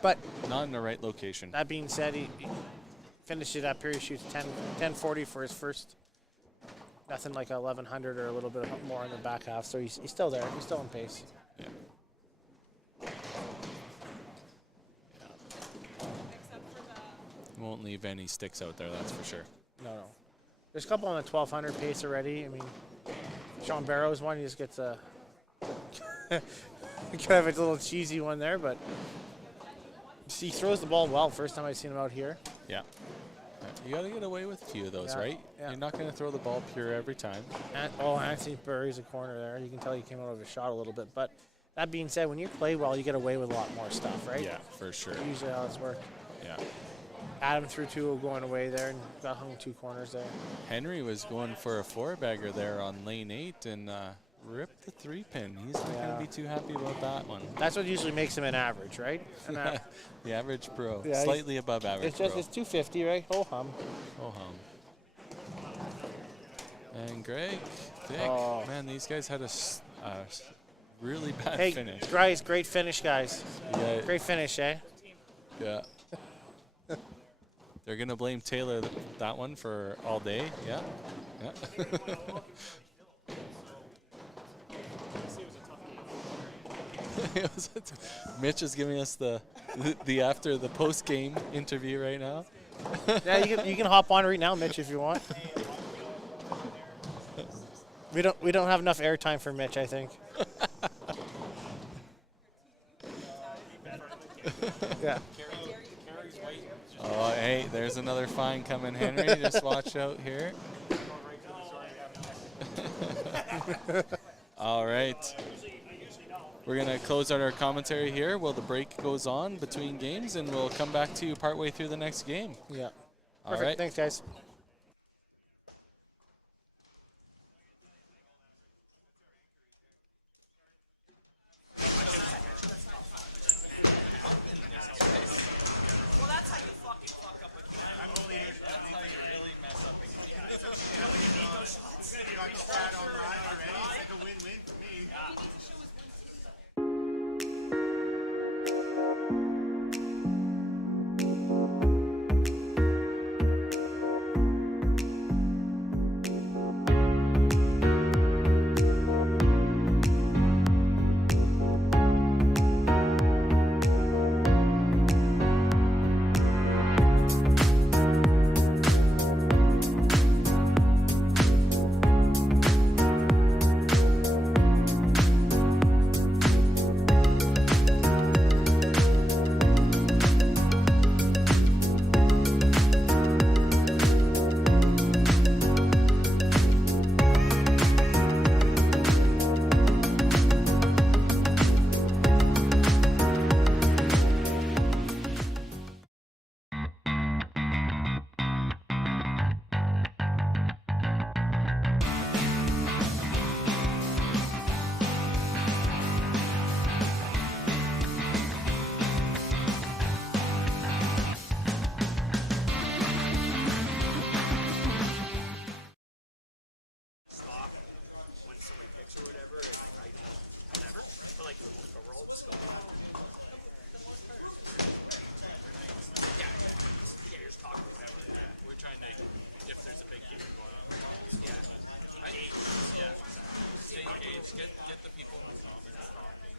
But Not in the right location. that being said, he finished it up here. He shoots 1040 for his first. Nothing like 1100 or a little bit more in the back half. So he's still there. He's still in pace. Yeah. Won't leave any sticks out there, that's for sure. No. There's a couple on the 1200 pace already. I mean, Sean Barrow's one. He just gets a kind of a little cheesy one there, but he throws the ball well. First time I've seen him out here. Yeah. You got to get away with a few of those, Yeah, right? yeah. You're not going to throw the ball pure every time. Anthony buries a corner there. You can tell he came out of his shot a little bit. But that being said, when you play well, you get away with a lot more stuff, right? Yeah, for sure. Usually how it's worked. Yeah. Adam threw two going away there and got hung two corners there. Henry was going for a four-bagger there on lane 8 and ripped the 3-pin. He's not going to be too happy about that one. That's what usually makes him an average, right? The average pro. Yeah, Slightly above average It's just pro. it's 250, right? Ho hum. Oh, hum. And Greg, Dick, Oh. man, these guys had a really bad Hey, finish. guys, great finish, guys. Yeah, Great finish, eh? yeah. They're gonna blame Taylor that one for all day. Yeah, yeah. Mitch is giving us the after the post game interview right now. Yeah, you can hop on right now, Mitch, if you want. We don't have enough airtime for Mitch, I think. Yeah. Oh, hey, there's another fine coming, Henry. Just watch out here. All right. We're going to close out our commentary here while the break goes on between games, and we'll come back to you partway through the next game. Yeah. All Perfect. right. Thanks, guys. Talk like if there's a big game going on. Yeah. Stay engaged. Get the people in the comments talking.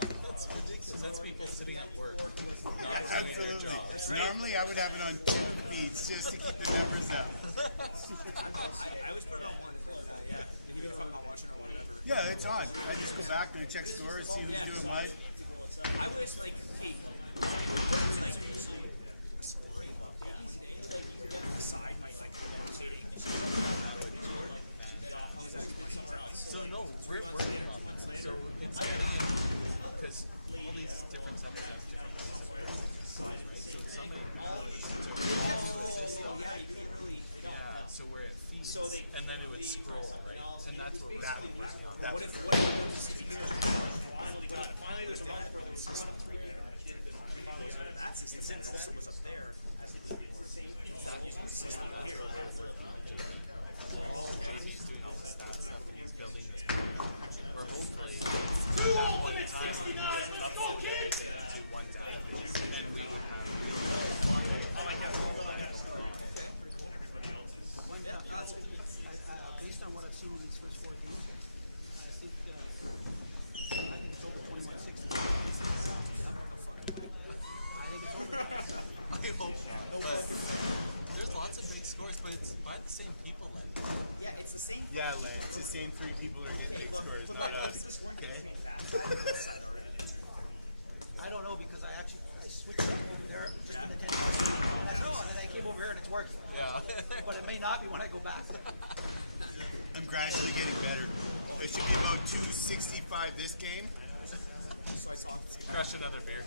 That's ridiculous. That's people sitting at work, not doing their jobs. Normally I would have it on 2 feeds just to keep the numbers up. Yeah, it's on. I just go back and I check scores, see who's doing what. So no, we're working on that. So it's getting in because all these different centers have different ways of working this, right? So it's somebody to assist them. Yeah, so where it feeds, and then it would scroll, right? And that's what we're kind of working on. That was Finally, there's a month for the system. And since then, it's there. That's where we're working on JB's doing all the stat stuff and he's building this program. Or hopefully, Two ultimate 69s, let's go, kids! into one database, and then we would have real Based on what I've seen in these first 4 games, I think it's over 21-6. I think it's over. I hope, but there's lots of big scores, but it's by the same people, Len. Yeah, it's the same. Yeah, Lance, it's the same 3 people are getting big scores, not us. Okay? I don't know because I switched back over there just in the 10 seconds. And I said, oh, and then I came over here and it's working. Yeah. But it may not be when I go back. I'm gradually getting better. It should be about 265 this game. Crush another beer.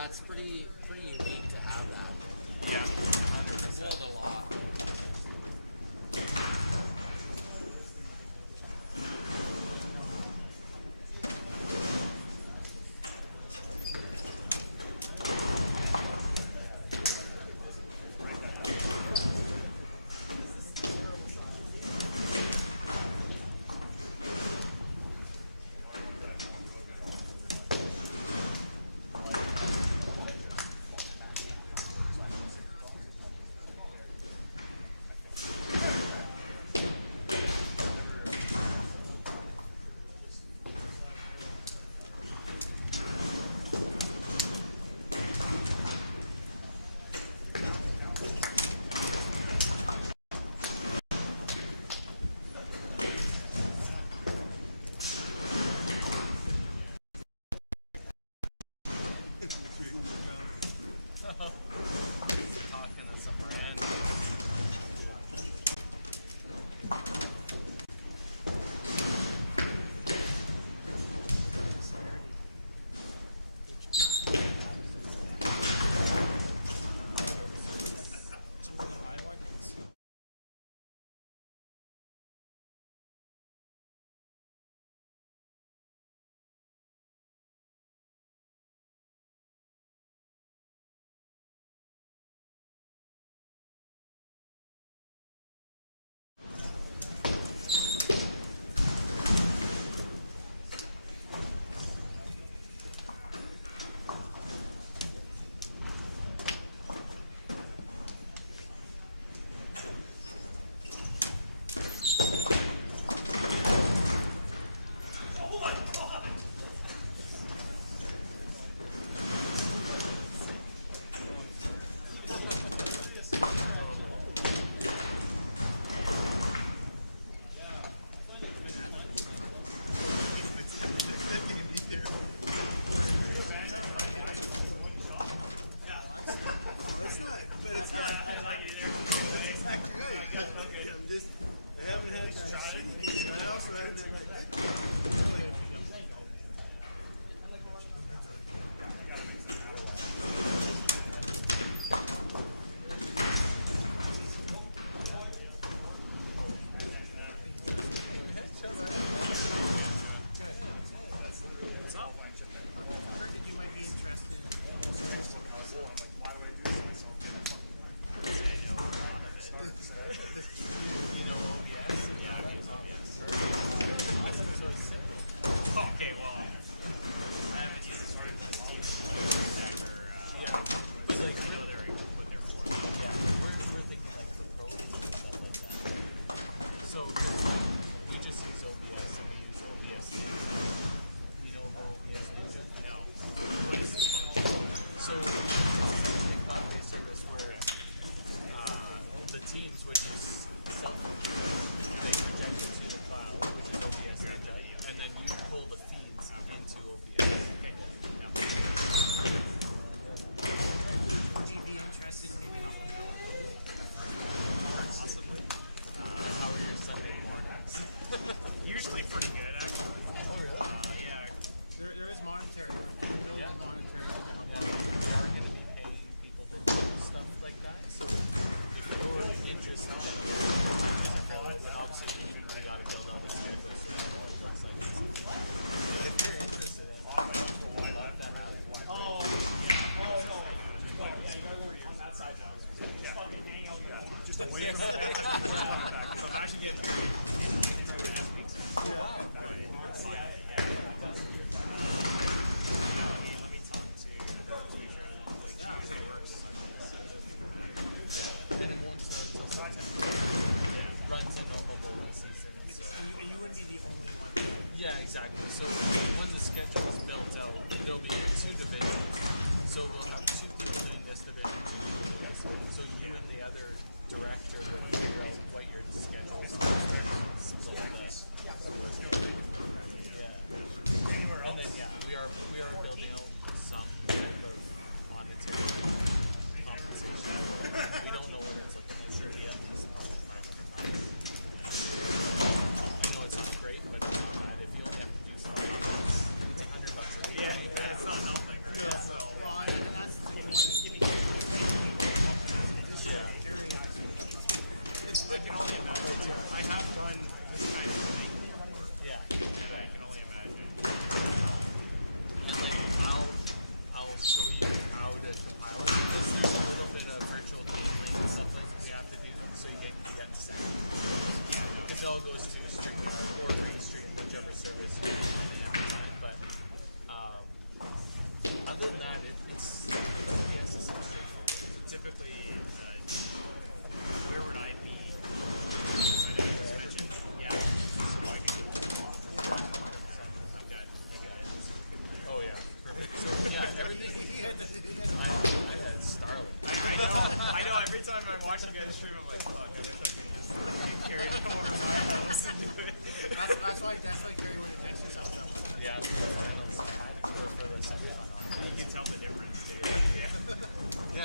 Yeah, it's pretty unique to have that. Yeah, 100%. A lot.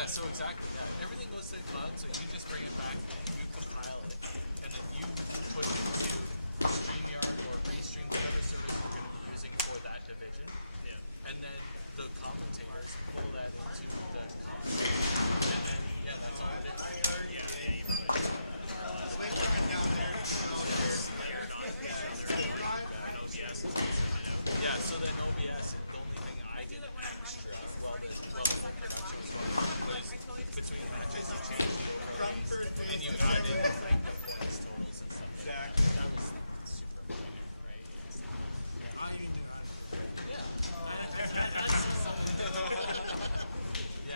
Yeah, so exactly. Yeah, everything goes to the cloud, so you just bring it back, you compile it, and then you put it into StreamYard or Restream, whatever service you're going to be using for that division. Yeah. And then the commentators pull that into the and then that's all it is. Yeah, so then OBS, the only thing I did extra while the whole production was between matches you changed the overlays and you added like the points totals and stuff. Exactly. That was super creative, right? I even do that. Yeah. Yeah,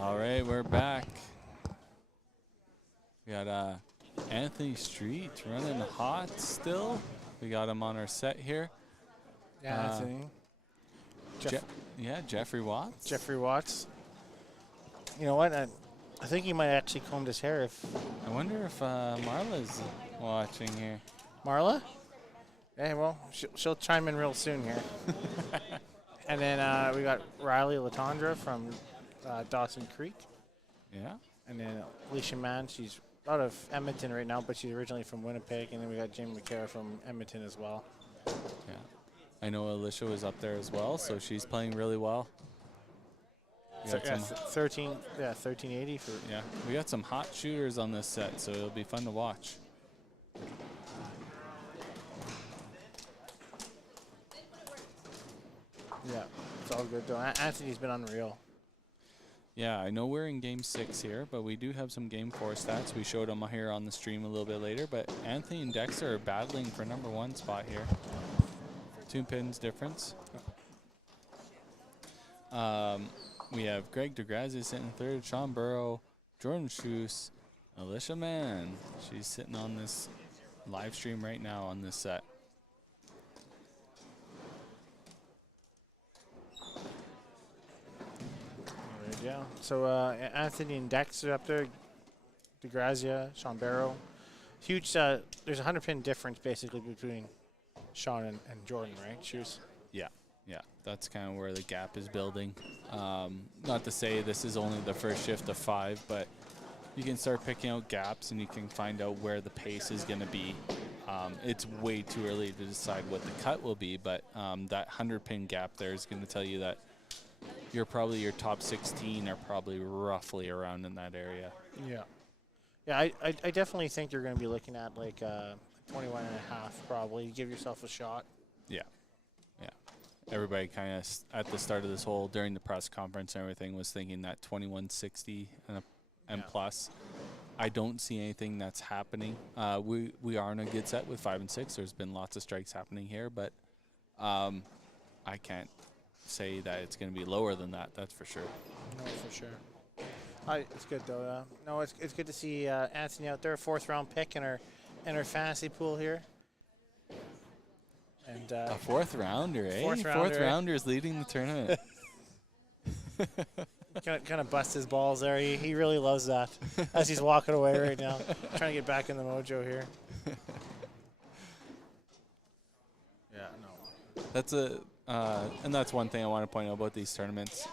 All right, we're back. We got Anthony Street running hot still. We got him on our set here. Yeah, Anthony. Jeffrey Watts. Jeffrey Watts. You know what? I think he might actually combed his hair. If I wonder if Marla's watching here. Marla? Yeah, well, she'll chime in real soon here. And then we got Riley Latondra from Dawson Creek. Yeah. And then Alicia Mann, she's out of Edmonton right now, but she's originally from Winnipeg. And then we got Jamie McCara from Edmonton as well. Yeah. I know Alicia was up there as well, so she's playing really well. So, 1380 for. Yeah, we got some hot shooters on this set, so it'll be fun to watch. Yeah, it's all good though. Anthony's been unreal. Yeah, I know we're in Game 6 here, but we do have some Game 4 stats. We showed them here on the stream a little bit later, but Anthony and Dexter are battling for #1 spot here. 2 pins difference. We have Greg DeGrazia sitting 3rd, Sean Burrow, Jordan Schuss, Alicia Mann. She's sitting on this live stream right now on this set. Yeah. So Anthony and Dexter up there, DeGrazia, Sean Barrow. Huge. There's a 100 pin difference basically between Sean and Jordan, right? Shoes. Yeah, that's kind of where the gap is building. Not to say this is only the first shift of 5, but you can start picking out gaps and you can find out where the pace is going to be. It's way too early to decide what the cut will be, but that 100 pin gap there is going to tell you that your top 16 are probably roughly around in that area. Yeah. Yeah, I definitely think you're going to be looking at like 21 and a half probably. Give yourself a shot. Yeah. Everybody kind of at the start of this hole during the press conference and everything was thinking that 2160 and plus. I don't see anything that's happening. We are in a good set with 5 and 6. There's been lots of strikes happening here, but I can't say that it's going to be lower than that. That's for sure. No, for sure. It's good though. No, it's good to see Anthony out there, 4th round pick in our fantasy pool here. And a 4th rounder, eh? 4th rounder is leading the tournament. kind of bust his balls there. He really loves that as he's walking away right now, trying to get back in the mojo here. Yeah, no. That's and that's one thing I want to point out about these tournaments.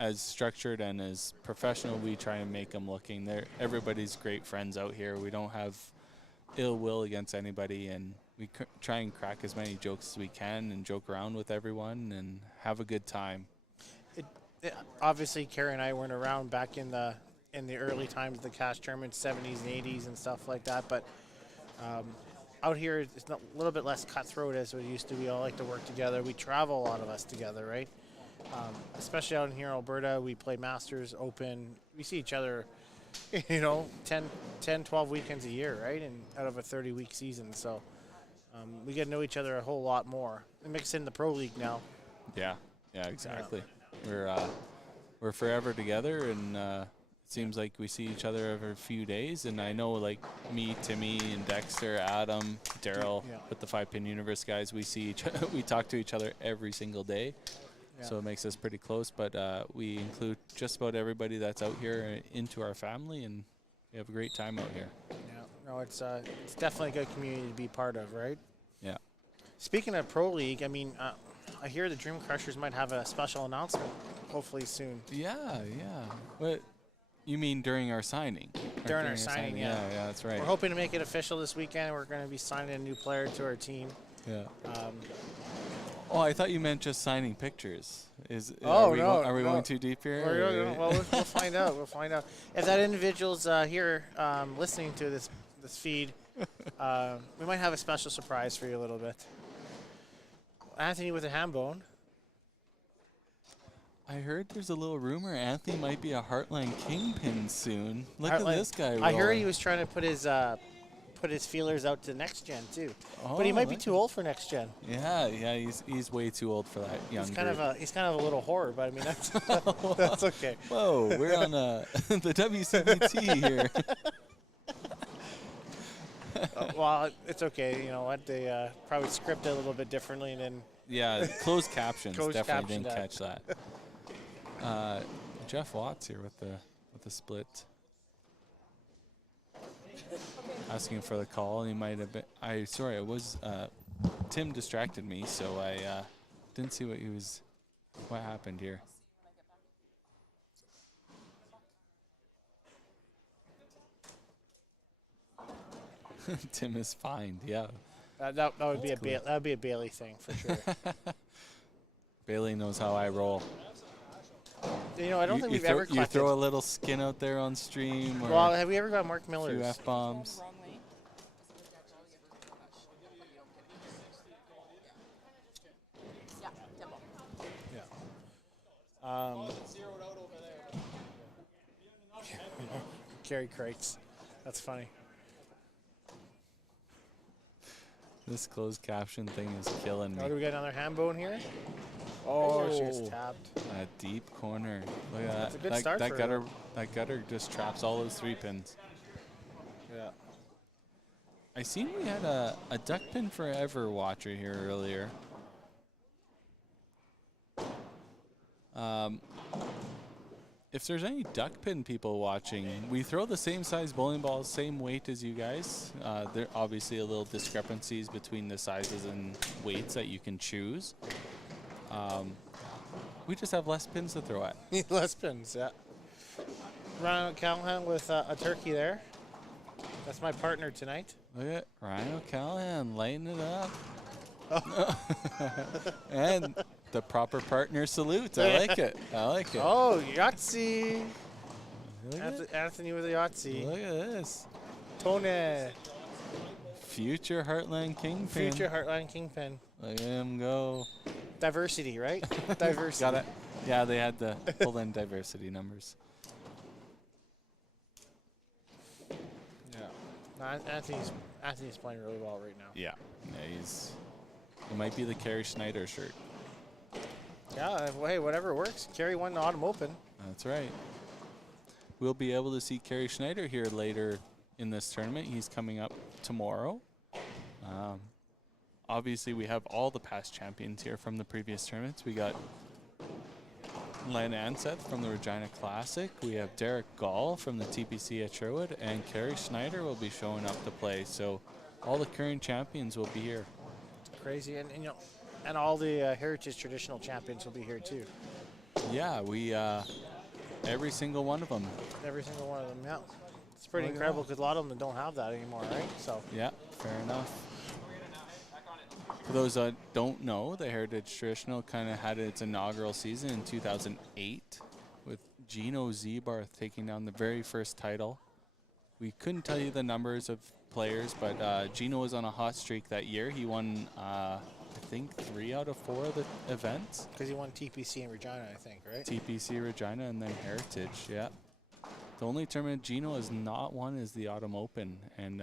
As structured and as professional we try and make them looking. Everybody's great friends out here. We don't have ill will against anybody, and we try and crack as many jokes as we can and joke around with everyone and have a good time. Obviously, Carrie and I weren't around back in the early times of the cash tournament, 70s and 80s and stuff like that, but out here it's a little bit less cutthroat as it used to be. We all like to work together. We travel, a lot of us together, right? Especially out in here in Alberta, we play Masters, Open. We see each other, 10, 12 weekends a year, right? And out of a 30-week season. So we get to know each other a whole lot more. It makes it in the Pro League now. Yeah, exactly. Yeah. We're forever together, and it seems like we see each other every few days. And I know, like me, Timmy, and Dexter, Adam, Daryl, with the 5-Pin Universe guys, we talk to each other every single day. Yeah. So it makes us pretty close, but we include just about everybody that's out here into our family, and we have a great time out here. Yeah, no, it's definitely a good community to be part of, right? Yeah. Speaking of Pro League, I mean, I hear the Dream Crushers might have a special announcement hopefully soon. Yeah. What you mean during our signing? During our signing, yeah. Yeah, that's right. We're hoping to make it official this weekend. We're going to be signing a new player to our team. Yeah. Oh, I thought you meant just signing pictures. Are we going too deep here? We'll find out. We'll find out. If that individual's here listening to this feed, we might have a special surprise for you a little bit. Anthony with a ham bone. I heard there's a little rumor Anthony might be a Heartland Kingpin soon. Look Heartland. at this guy rolling. I heard he was trying to put put his feelers out to next gen too. Oh, But he might be like too old for next gen. Yeah, he's way too old for that young He's kind group. of a little horror, but I mean that's that's okay. Whoa, we're on the WCBT here. Well, it's okay. You know what? They probably script it a little bit differently than. Yeah, closed captions Closed definitely captioned didn't that. catch that. Jeff Watts here with the split. Asking for the call. He might have been. Sorry, it was Tim distracted me, so I didn't see what happened here. Tim is fined. Yeah. That would be that would be a Bailey thing for sure. Bailey knows how I roll. You know, I don't think we've ever You collected. throw a little skin out there on stream, or Well, have we ever got Mark a few Miller's? F-bombs. Gary Kreitz. That's funny. This closed caption thing is killing Oh, do me. we got another hand bone here? Oh, she gets tapped. A deep corner. Look at that. That's a good start for her. That gutter just traps all those 3 pins. Yeah. I seen we had a Duck Pin Forever watcher here earlier. If there's any duck pin people watching, we throw the same size bowling balls, same weight as you guys. There are obviously a little discrepancies between the sizes and weights that you can choose. We just have less pins to throw at. Less pins, yeah. Ryan Callahan with a turkey there. That's my partner tonight. Look at Ryan O'Callahan lighting it up. And the proper partner salute. I like it. I like it. Oh, Yahtzee. Look at, Anthony with a Yahtzee. look at this. Tony. Future Heartland Kingpin. Future Heartland Kingpin. Look at him go. Diversity, right? Diversity. Got it. Yeah, they had to pull in diversity numbers. Yeah. No, Anthony's playing really well right now. Yeah. It might be the Kerry Schneider shirt. Yeah, hey, whatever works. Kerry won the Autumn Open. That's right. We'll be able to see Kerry Schneider here later in this tournament. He's coming up tomorrow. Obviously, we have all the past champions here from the previous tournaments. We got Len Anseth from the Regina Classic. We have Derek Gall from the TPC at Sherwood. And Kerry Schneider will be showing up to play. So all the current champions will be here. Crazy. And you know, and all the Heritage Traditional champions will be here too. Yeah, we every single one of them. Every single one of them, yeah. It's pretty Look at incredible that. because a lot of them don't have that anymore, right? So Yeah, fair enough. For those that don't know, the Heritage Traditional kind of had its inaugural season in 2008 with Gino Zebarth taking down the very first title. We couldn't tell you the numbers of players, but Gino was on a hot streak that year. He won, I think, 3 out of 4 of the events. because he won TPC in Regina, I think, right? TPC Regina and then Heritage, yeah. The only tournament Gino has not won is the Autumn Open, and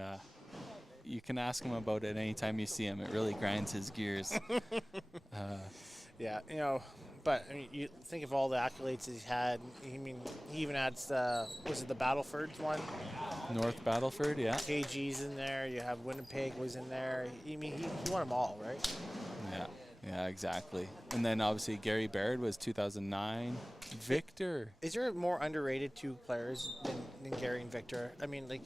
you can ask him about it anytime you see him. It really grinds his gears. Yeah, you know, but I mean, you think of all the accolades that he's had. I mean, he even adds the the Battleford one? North Battleford, yeah. KG's in there. You have Winnipeg was in there. I mean, he won them all, right? Yeah, exactly. And then obviously Gary Baird was 2009. Victor. Is there more underrated 2 players than Gary and Victor? I mean, like,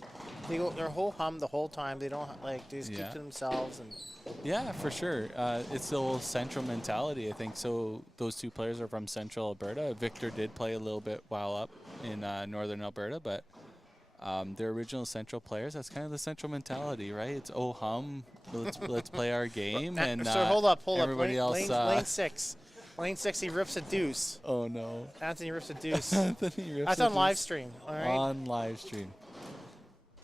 they're whole hum the whole time. They don't, like, they just keep Yeah. to themselves. And Yeah, for sure. It's the whole central mentality, I think. So those 2 players are from central Alberta. Victor did play a little bit while up in northern Alberta, but they're original central players. That's kind of the central mentality, right? It's oh hum, let's play our game. And so hold up. everybody else. Lane 6. Lane 6, he rips a deuce. Oh no. Anthony rips a deuce. Anthony rips That's a on live deuce. stream, all right? On live stream.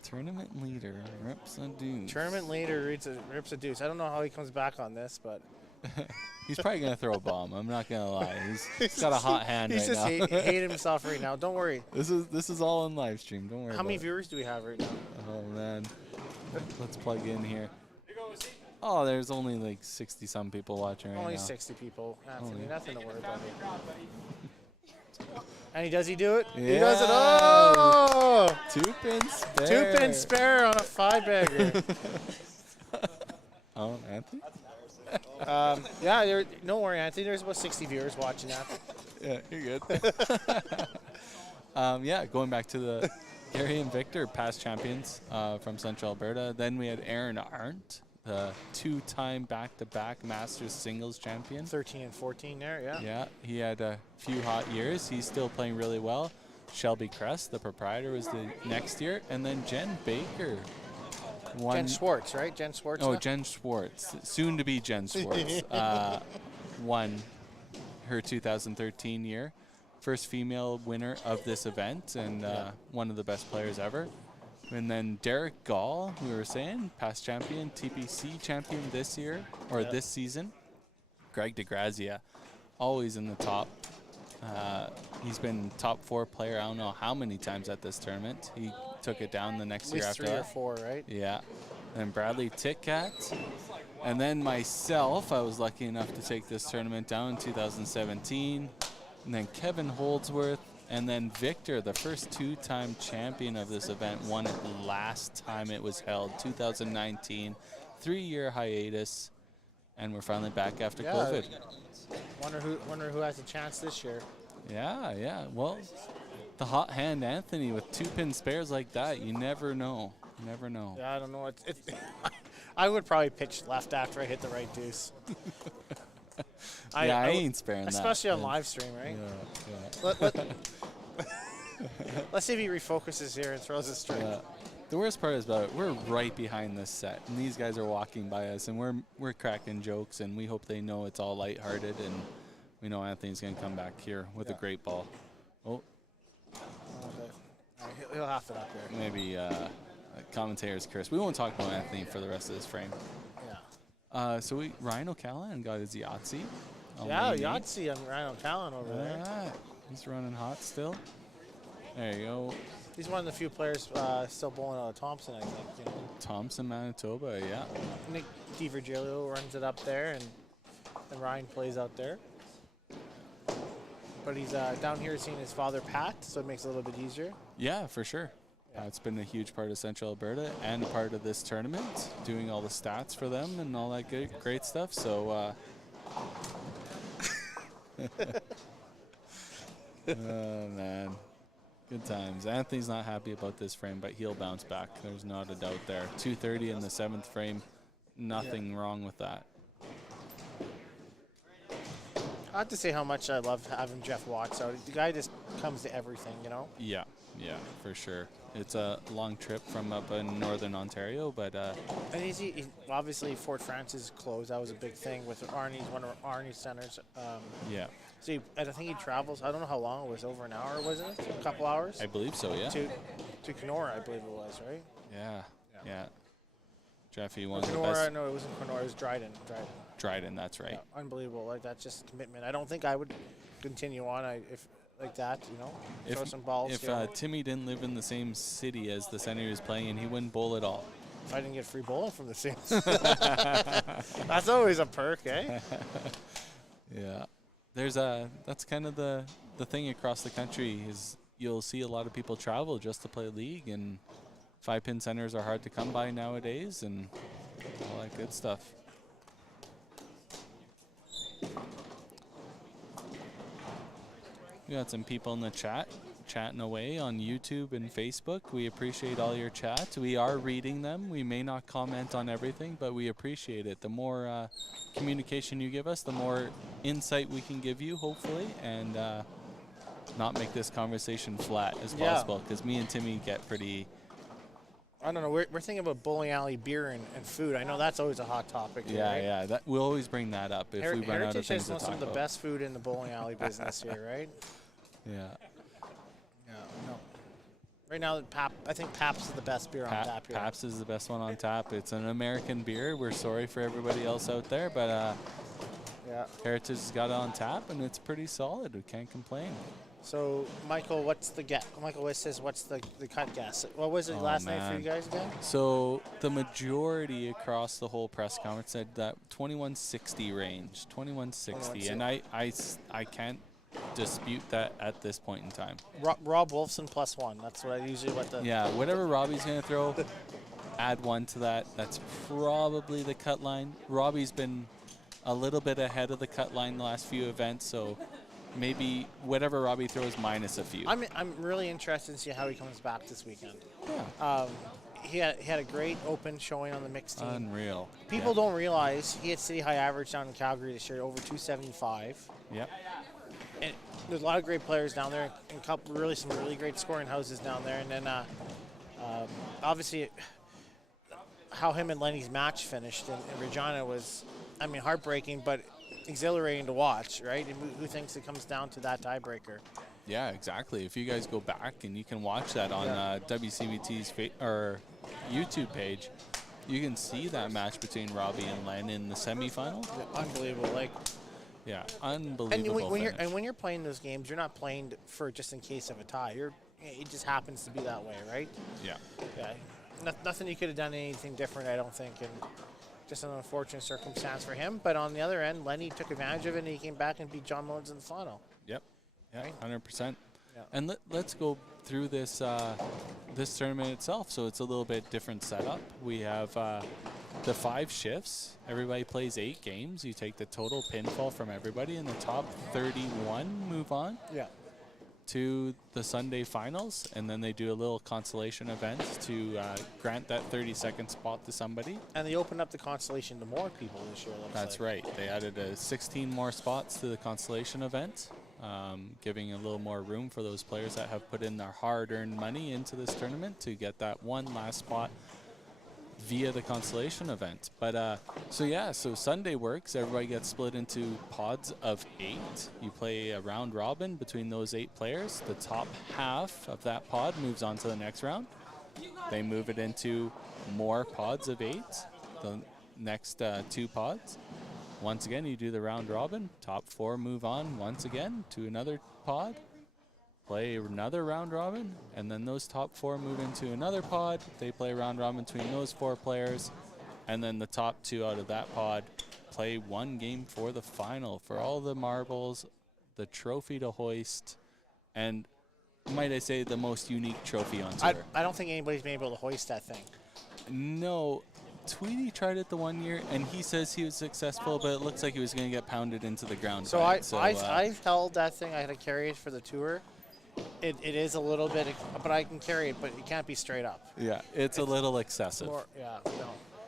Tournament leader rips a deuce. Tournament leader rips a deuce. I don't know how he comes back on this, but He's probably gonna throw a bomb. I'm not gonna lie. He's got a hot hand he's right just now. hating himself right now. Don't worry. This is all on live stream. Don't worry. How many about it. viewers do we have right now? Oh man, let's plug in here. Oh, there's only like 60 some people watching right Only now. 60 people. Anthony, Only. nothing to worry about. And does he do it? Yeah. He does it. Oh! 2-pin spare. 2-pin spare on a 5-bagger. Oh, Anthony? Yeah, don't worry, Anthony. There's about 60 viewers watching that. Yeah, you're good. Yeah, going back to the Gary and Victor, past champions from Central Alberta. Then we had Aaron Arndt, the 2-time back-to-back Masters singles champion. 13 and 14 there, yeah. Yeah, he had a few hot years. He's still playing really well. Shelby Crest, the proprietor, was the next year. And then Jen Baker. Jen Schwartz, right? Jen Schwartz. Oh, now? Jen Schwartz, soon to be Jen Schwartz, won her 2013 year. First female winner of this event and one of the best players ever. And then Derek Gall, we were saying, past champion, TPC champion this year, or this season. Greg DeGrazia, always in the top. He's been top 4 player, I don't know how many times at this tournament. He took it down the next year after At least 3 or that. 4, right? Yeah. And Bradley Titcat. And then myself, I was lucky enough to take this tournament down in 2017. And then Kevin Holdsworth. And then Victor, the first 2-time champion of this event, won it last time it was held, 2019. 3-year hiatus. And we're finally back after COVID. Wonder who has a chance this year. Yeah, yeah. Well, the hot hand Anthony with 2-pin spares like that, you never know. You never know. Yeah, I don't know. I would probably pitch left after I hit the right deuce. I ain't sparing that. Especially on live stream, right? Yeah. Let's see if he refocuses here and throws a strike. The worst part is about it, we're right behind this set, and these guys are walking by us, and we're cracking jokes, and we hope they know it's all lighthearted, and we know Anthony's going to come back here with a great ball. Oh. Okay. He'll have it up there. Maybe commentators curse. We won't talk about Anthony for the rest of this frame. Yeah. So Ryan O'Callaghan got his Yahtzee. Yeah, Yahtzee on Ryan O'Callaghan over there. Yeah, he's running hot still. There you go. He's one of the few players still bowling out of Thompson, I think. You know. Thompson, Manitoba, yeah. Nick DiVirgilio runs it up there, and Ryan plays out there. But he's down here seeing his father, Pat, so it makes it a little bit easier. Yeah, for sure. It's been a huge part of Central Alberta and part of this tournament, doing all the stats for them and all that great stuff. So, oh, man. Good times. Anthony's not happy about this frame, but he'll bounce back. There's not a doubt there. 230 in the 7th frame. Nothing wrong with that. I have to say how much I love having Jeff Watts out. The guy just comes to everything, you know? Yeah, for sure. It's a long trip from up in northern Ontario, but... and he obviously, Fort Francis closed. That was a big thing with Arnie's, one of Arnie's centers. Yeah. So I think he travels, I don't know how long it was, over an hour, wasn't it? A couple hours? I believe so, yeah. To Kenora, I believe it was, right? Yeah. Jeffy won Kenora, the best. no, it wasn't Kenora, it was Dryden. Dryden, that's right. Yeah, unbelievable. Like, that's just commitment. I don't think I would continue on if like that, you know, throw some balls. If Timmy didn't live in the same city as the center he was playing in, he wouldn't bowl at all. If I didn't get free bowling from the same. That's always a perk, eh? Yeah. That's kind of the thing across the country is you'll see a lot of people travel just to play league, and 5-pin centers are hard to come by nowadays, and all that good stuff. We got some people in the chat chatting away on YouTube and Facebook. We appreciate all your chats. We are reading them. We may not comment on everything, but we appreciate it. The more communication you give us, the more insight we can give you, hopefully, and not make this conversation flat as possible, because me and Timmy get pretty... I don't know. We're thinking about bowling alley beer and food. I know that's always a hot topic. Here, right? Yeah. We'll always bring that up if we run out of things to talk about. Heritage has some of the best food in the bowling alley business here, right? Yeah. Yeah. No. Right now, I think Pabst is the best beer on tap here. Pabst is the best one on tap. It's an American beer. We're sorry for everybody else out there, but Heritage has got it on tap, and it's pretty solid. We can't complain. So, Michael, Michael Wiss says, what's the cut guess? What was it last night for you guys again? So the majority across the whole press conference said that 2160 range, 2160, and I can't dispute that at this point in time. Rob Wolfson +1. That's what I usually whatever Robbie's gonna throw, add 1 to that. That's probably the cut line. Robbie's been a little bit ahead of the cut line the last few events, so maybe whatever Robbie throws minus a few. I'm really interested to see how he comes back this weekend. Yeah. He had a great open showing on the mixed team. Unreal. People don't realize he had city high average down in Calgary this year, over 275. Yep. And there's a lot of great players down there, and some really great scoring houses down there. And then obviously how him and Lenny's match finished in Regina was, heartbreaking, but exhilarating to watch, right? And who thinks it comes down to that tiebreaker? Yeah, exactly. If you guys go back and you can watch that on WCBT's YouTube page, you can see that match between Robbie and Len in the semifinals. Unbelievable, unbelievable. And when you're playing those games, you're not playing for just in case of a tie. It just happens to be that way, right? Yeah. Nothing you could have done anything different, I don't think, and just an unfortunate circumstance for him. But on the other end, Lenny took advantage of it, and he came back and beat John Mullins in the final. Yep. Yeah, Right? 100%. Yeah. And let's go through this this tournament itself. So it's a little bit different setup. We have the 5 shifts. Everybody plays 8 games. You take the total pinfall from everybody, and the top 31 move on to the Sunday finals, and then they do a little consolation event to grant that 32nd spot to somebody. And they opened up the consolation to more people this year. That's right. They added 16 more spots to the consolation event, giving a little more room for those players that have put in their hard-earned money into this tournament to get that one last spot via the consolation event. But so Sunday works. Everybody gets split into pods of 8. You play a round robin between those 8 players. The top half of that pod moves on to the next round. They move it into more pods of 8, the next 2 pods. Once again, you do the round robin. Top 4 move on once again to another pod. Play another round robin, and then those top 4 move into another pod. They play round robin between those 4 players, and then the top 2 out of that pod play 1 game for the final for all the marbles, the trophy to hoist, and might I say the most unique trophy on tour. I don't think anybody's been able to hoist that thing. No. Tweedy tried it the one year, and he says he was successful, but it looks like he was going to get pounded into the ground. So I've held that thing. I had to carry it for the tour. It is a little bit, but I can carry it, but it can't be straight up. Yeah, it's a little excessive. No.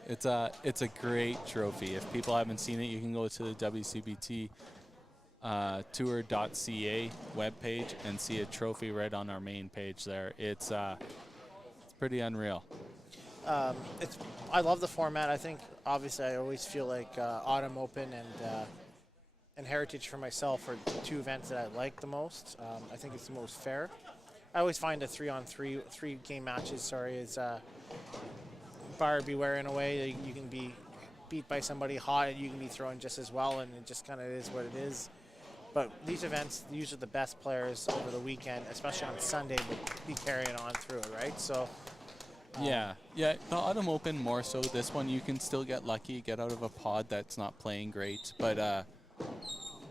It's a great trophy. If people haven't seen it, you can go to the WCBT tour.ca webpage and see a trophy right on our main page there. It's pretty unreal. I love the format. I think, obviously, I always feel like Autumn Open and Heritage for myself are the 2 events that I like the most. I think it's the most fair. I always find a 3 game matches, is buyer beware in a way. You can be beat by somebody hot, and you can be thrown just as well, and it just kind of is what it is. But these events, usually the best players over the weekend, especially on Sunday, would be carrying on through it, right? So. Yeah, the Autumn Open more so. This one you can still get lucky, get out of a pod that's not playing great. But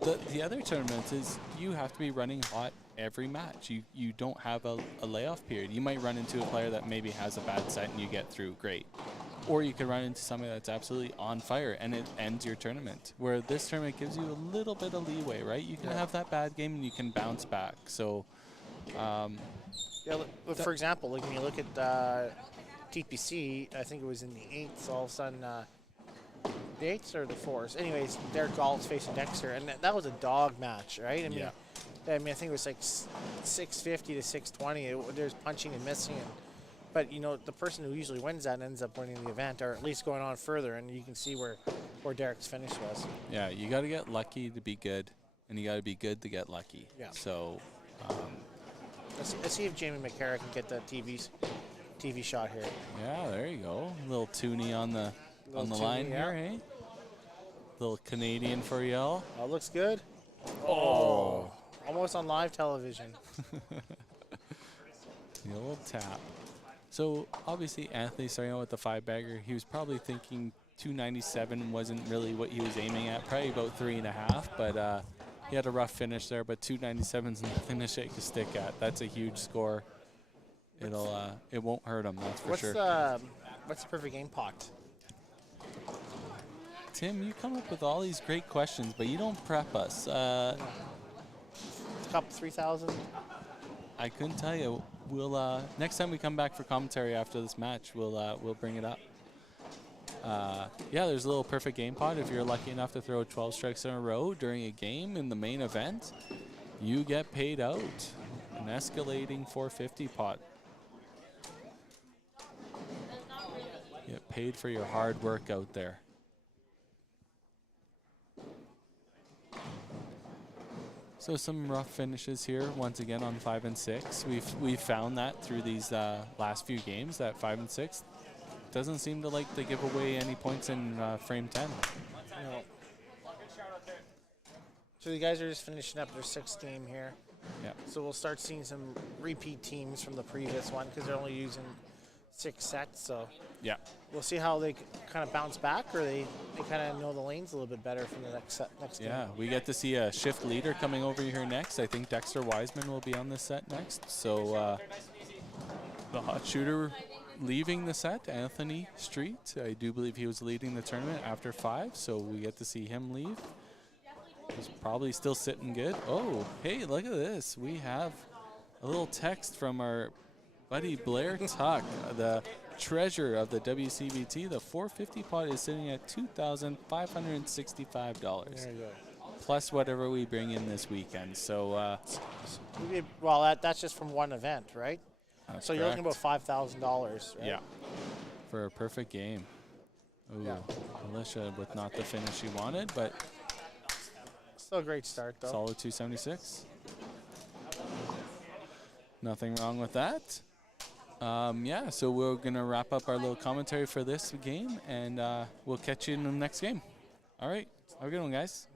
the other tournament is you have to be running hot every match. You don't have a layoff period. You might run into a player that maybe has a bad set and you get through, great. Or you could run into somebody that's absolutely on fire and it ends your tournament. Where this tournament gives you a little bit of leeway, right? You can have that bad game and you can bounce back. So, for example, like when you look at TPC, I think it was in the 8th, all of a sudden, the 8th or the 4th. Anyways, Derek Galt's facing Dexter, and that was a dog match, right? I mean, I think it was like 650 to 620. There's punching and missing. But, the person who usually wins that ends up winning the event, or at least going on further, and you can see where Derek's finish was. Yeah, you got to get lucky to be good, and you got to be good to get lucky. Yeah. So, let's see if Jamie McCarra can get the TV shot here. Yeah, there you go. A little toonie on the line here, hey? Little Canadian for y'all. Oh, looks good. Oh. Almost on live television. The old tap. So obviously Anthony starting out with the 5-bagger, he was probably thinking 297 wasn't really what he was aiming at, probably about 3.5, but he had a rough finish there, but 297 is nothing to shake a stick at. That's a huge score. It won't hurt him, that's for sure. What's the perfect game pot? Tim, you come up with all these great questions, but you don't prep us. Cup 3,000. I couldn't tell you. We'll next time we come back for commentary after this match, we'll bring it up. Yeah, there's a little perfect game pot. If you're lucky enough to throw 12 strikes in a row during a game in the main event, you get paid out. An escalating 450 pot. You get paid for your hard work out there. So some rough finishes here once again on 5 and 6. We've found that through these last few games that 5 and 6 doesn't seem to like to give away any points in frame 10. No. So the guys are just finishing up their 6th game here. Yeah. So we'll start seeing some repeat teams from the previous one because they're only using 6 sets. So yeah, we'll see how they kind of bounce back, or they kind of know the lanes a little bit better from the next game. Yeah, we get to see a shift leader coming over here next. I think Dexter Wiseman will be on this set next. So the hot shooter leaving the set, Anthony Street. I do believe he was leading the tournament after 5, so we get to see him leave. He's probably still sitting good. Oh, hey, look at this. We have a little text from our buddy Blair Tuck, the treasurer of the WCBT. The 450 pot is sitting at $2,565. There you go. Plus whatever we bring in this weekend. So, well, that's just from one event, right? So you're looking correct. about $5,000, right? Yeah, for a perfect game. Ooh, Yeah. Alicia with not the finish she wanted, but Still a great start, though. solid 276. Nothing wrong with that. Yeah, so we're going to wrap up our little commentary for this game, and we'll catch you in the next game. All right. Have a good one, guys.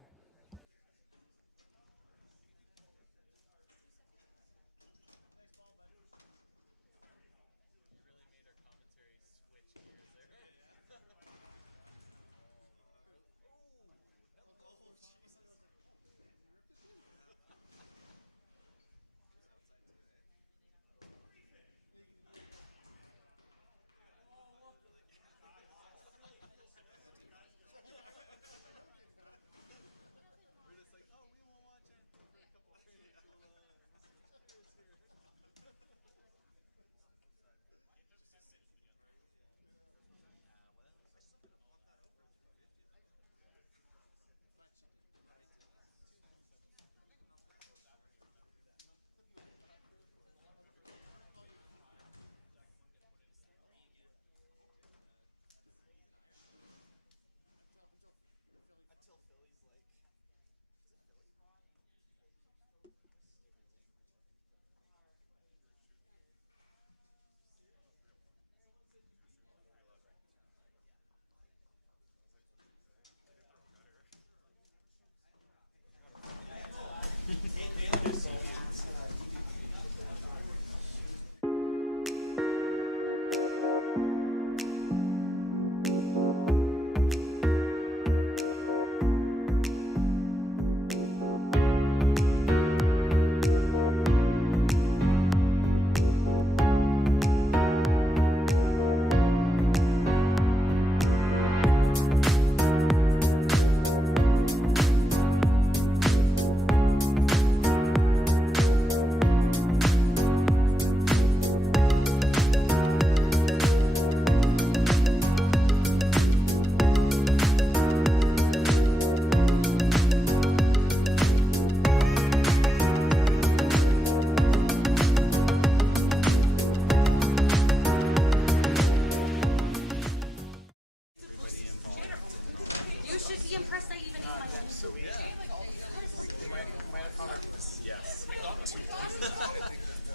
You should be impressed I even ate my own. So we, you might have found our, yes.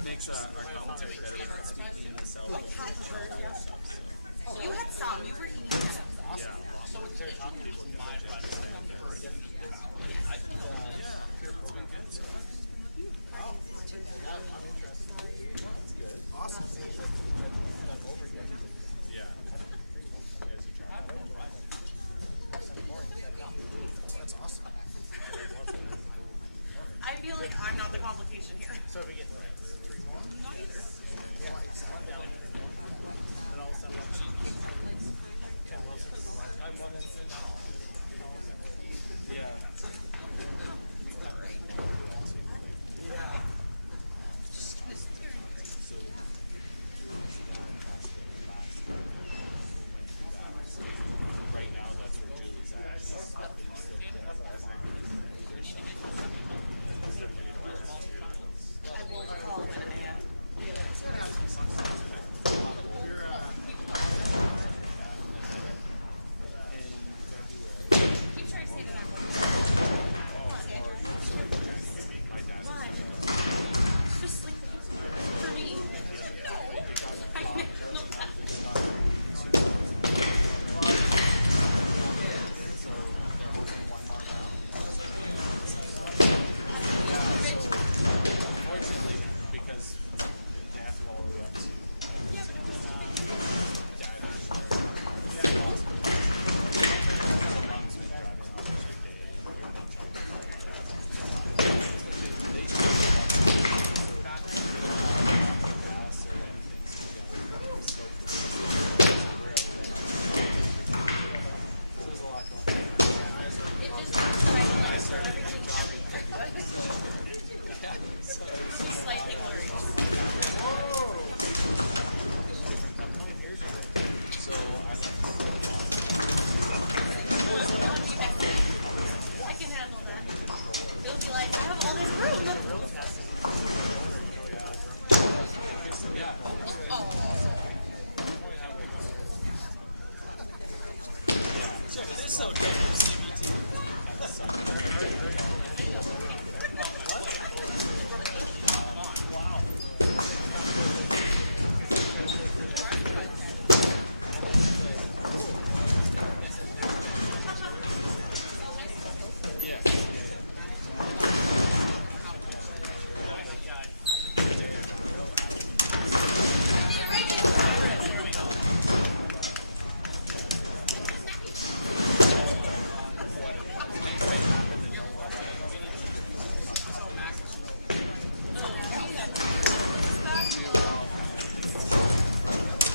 Makes Like half of hers, yeah. You had some. You were eating them. yeah. So what's there talking to my I'm interested. That's good. Awesome. That's awesome. I feel like I'm not the complication here. So we get 3 more? Not either. Yeah, it's 1 down, 3 more. Then all of a sudden, Ken Wilson, 1 instant now. Yeah. Just gonna sit here and drink. Right now, that's where Julie's at. I will call when I get it. You try to say that I'm Come on, Andrew. Come on. Just sleep for me. No. I can't. No. Unfortunately, because they have to go all the way up to Yeah, but it was It just means that I can like throw everything everywhere. It'll be slightly blurry. So I left. It'll be messy. I can handle that. It'll be like, I have all this room. Oh. Check this out, WCBT.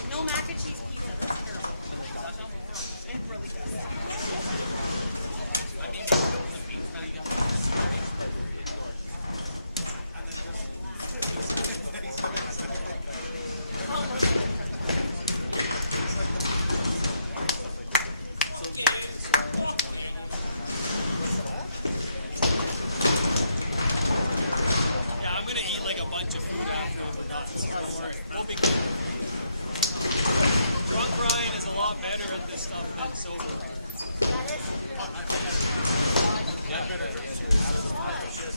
No mac and cheese pizza. That's terrible. It's really good. Yeah, I'm gonna eat like a bunch of food after we're done. So don't worry. We'll be good. Drunk Brian is a lot better at this stuff than sober. Yeah, better drunk too. So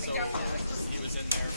he was in there.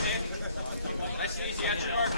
Nice and easy at your mark.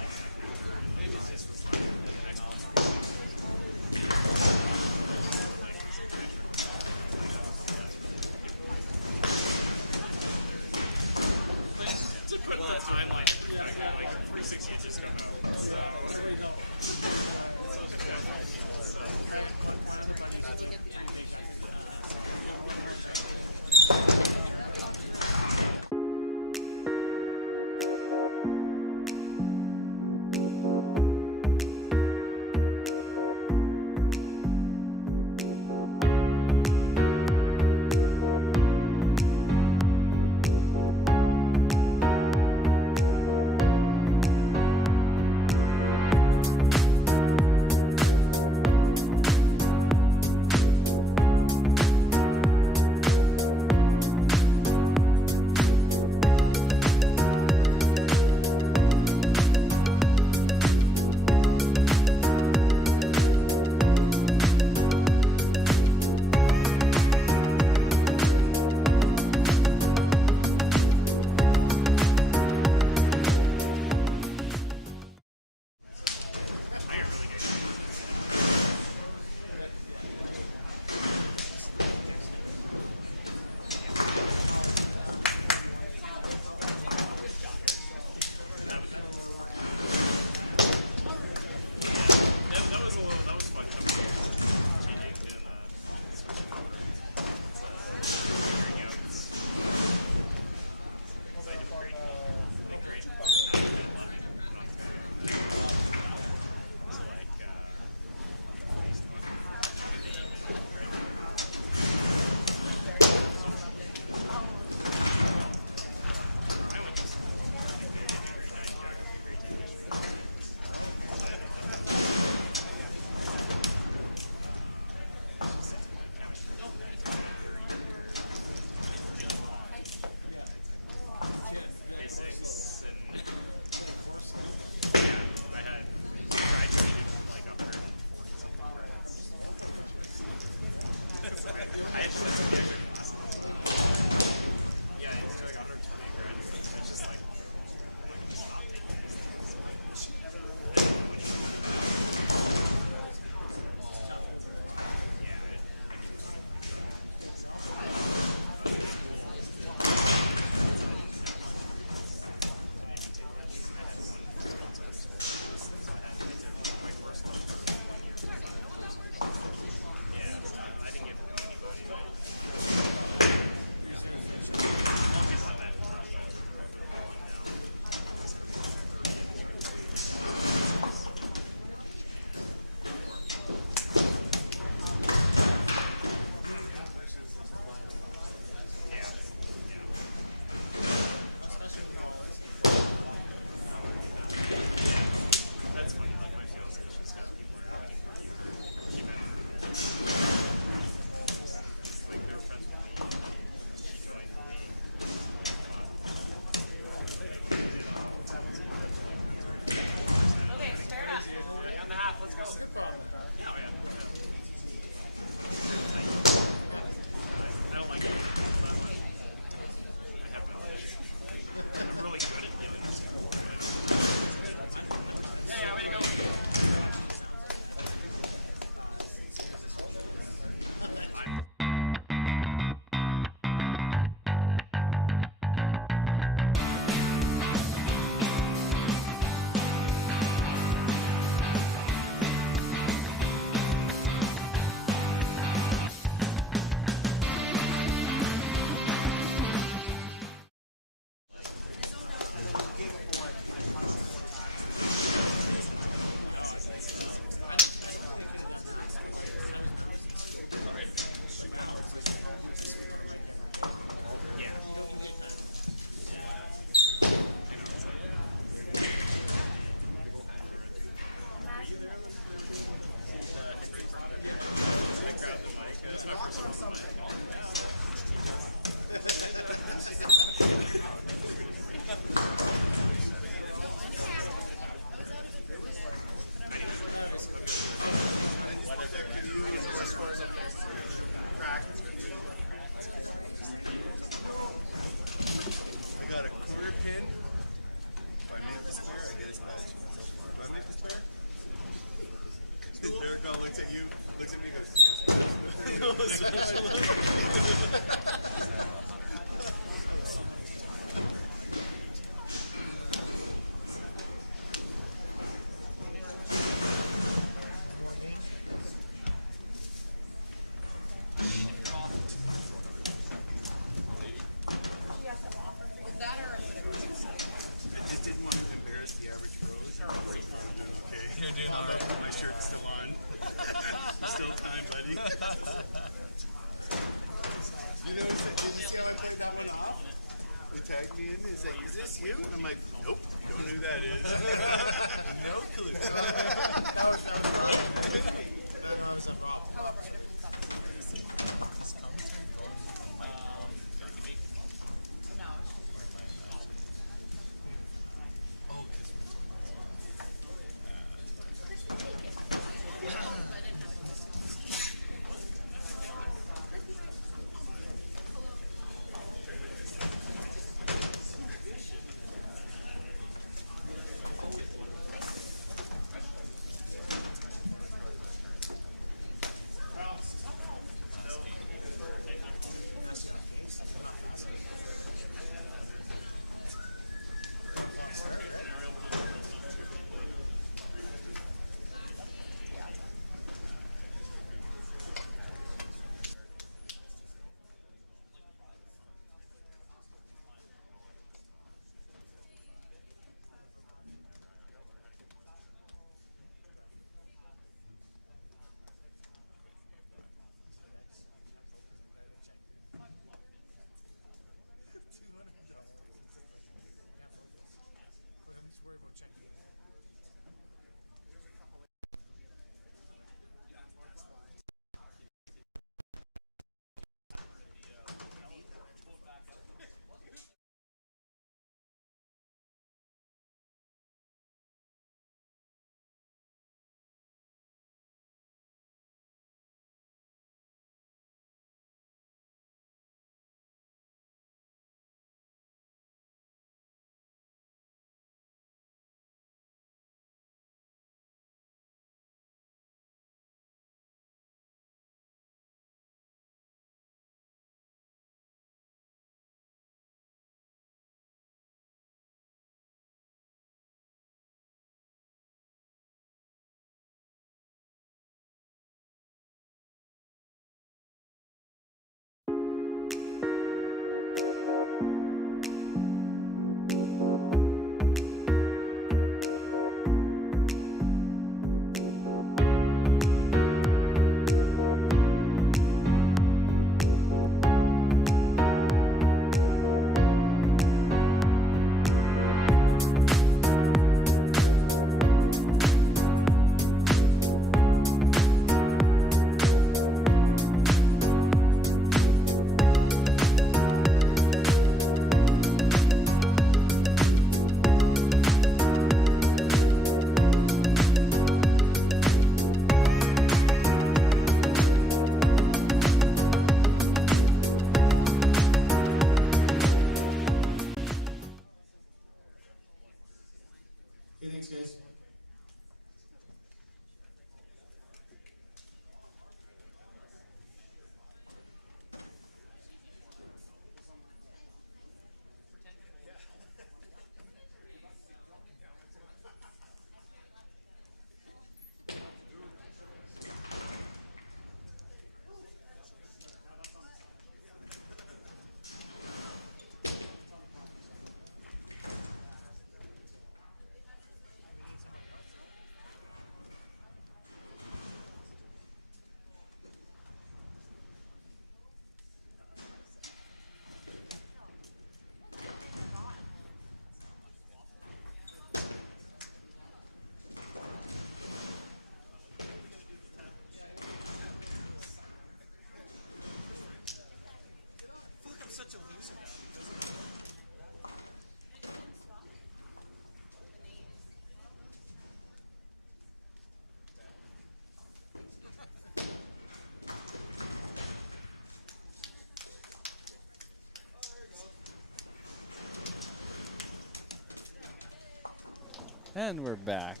And we're back.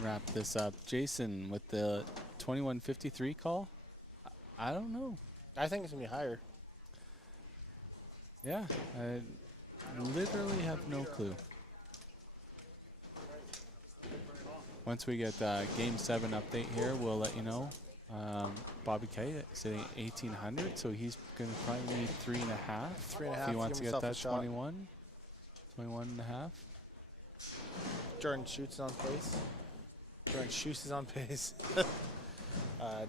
Wrap this up. Jason with the 21:53 call. I don't know. I think it's going to be higher. Yeah, I literally have no clue. Once we get Game 7 update here, we'll let you know. Bobby K sitting 1,800, so he's going to probably need 3.5. 3.5 if he wants to give get himself a that shot. 21.5. Jordan Schutz is on pace. Jordan Schutz is on pace.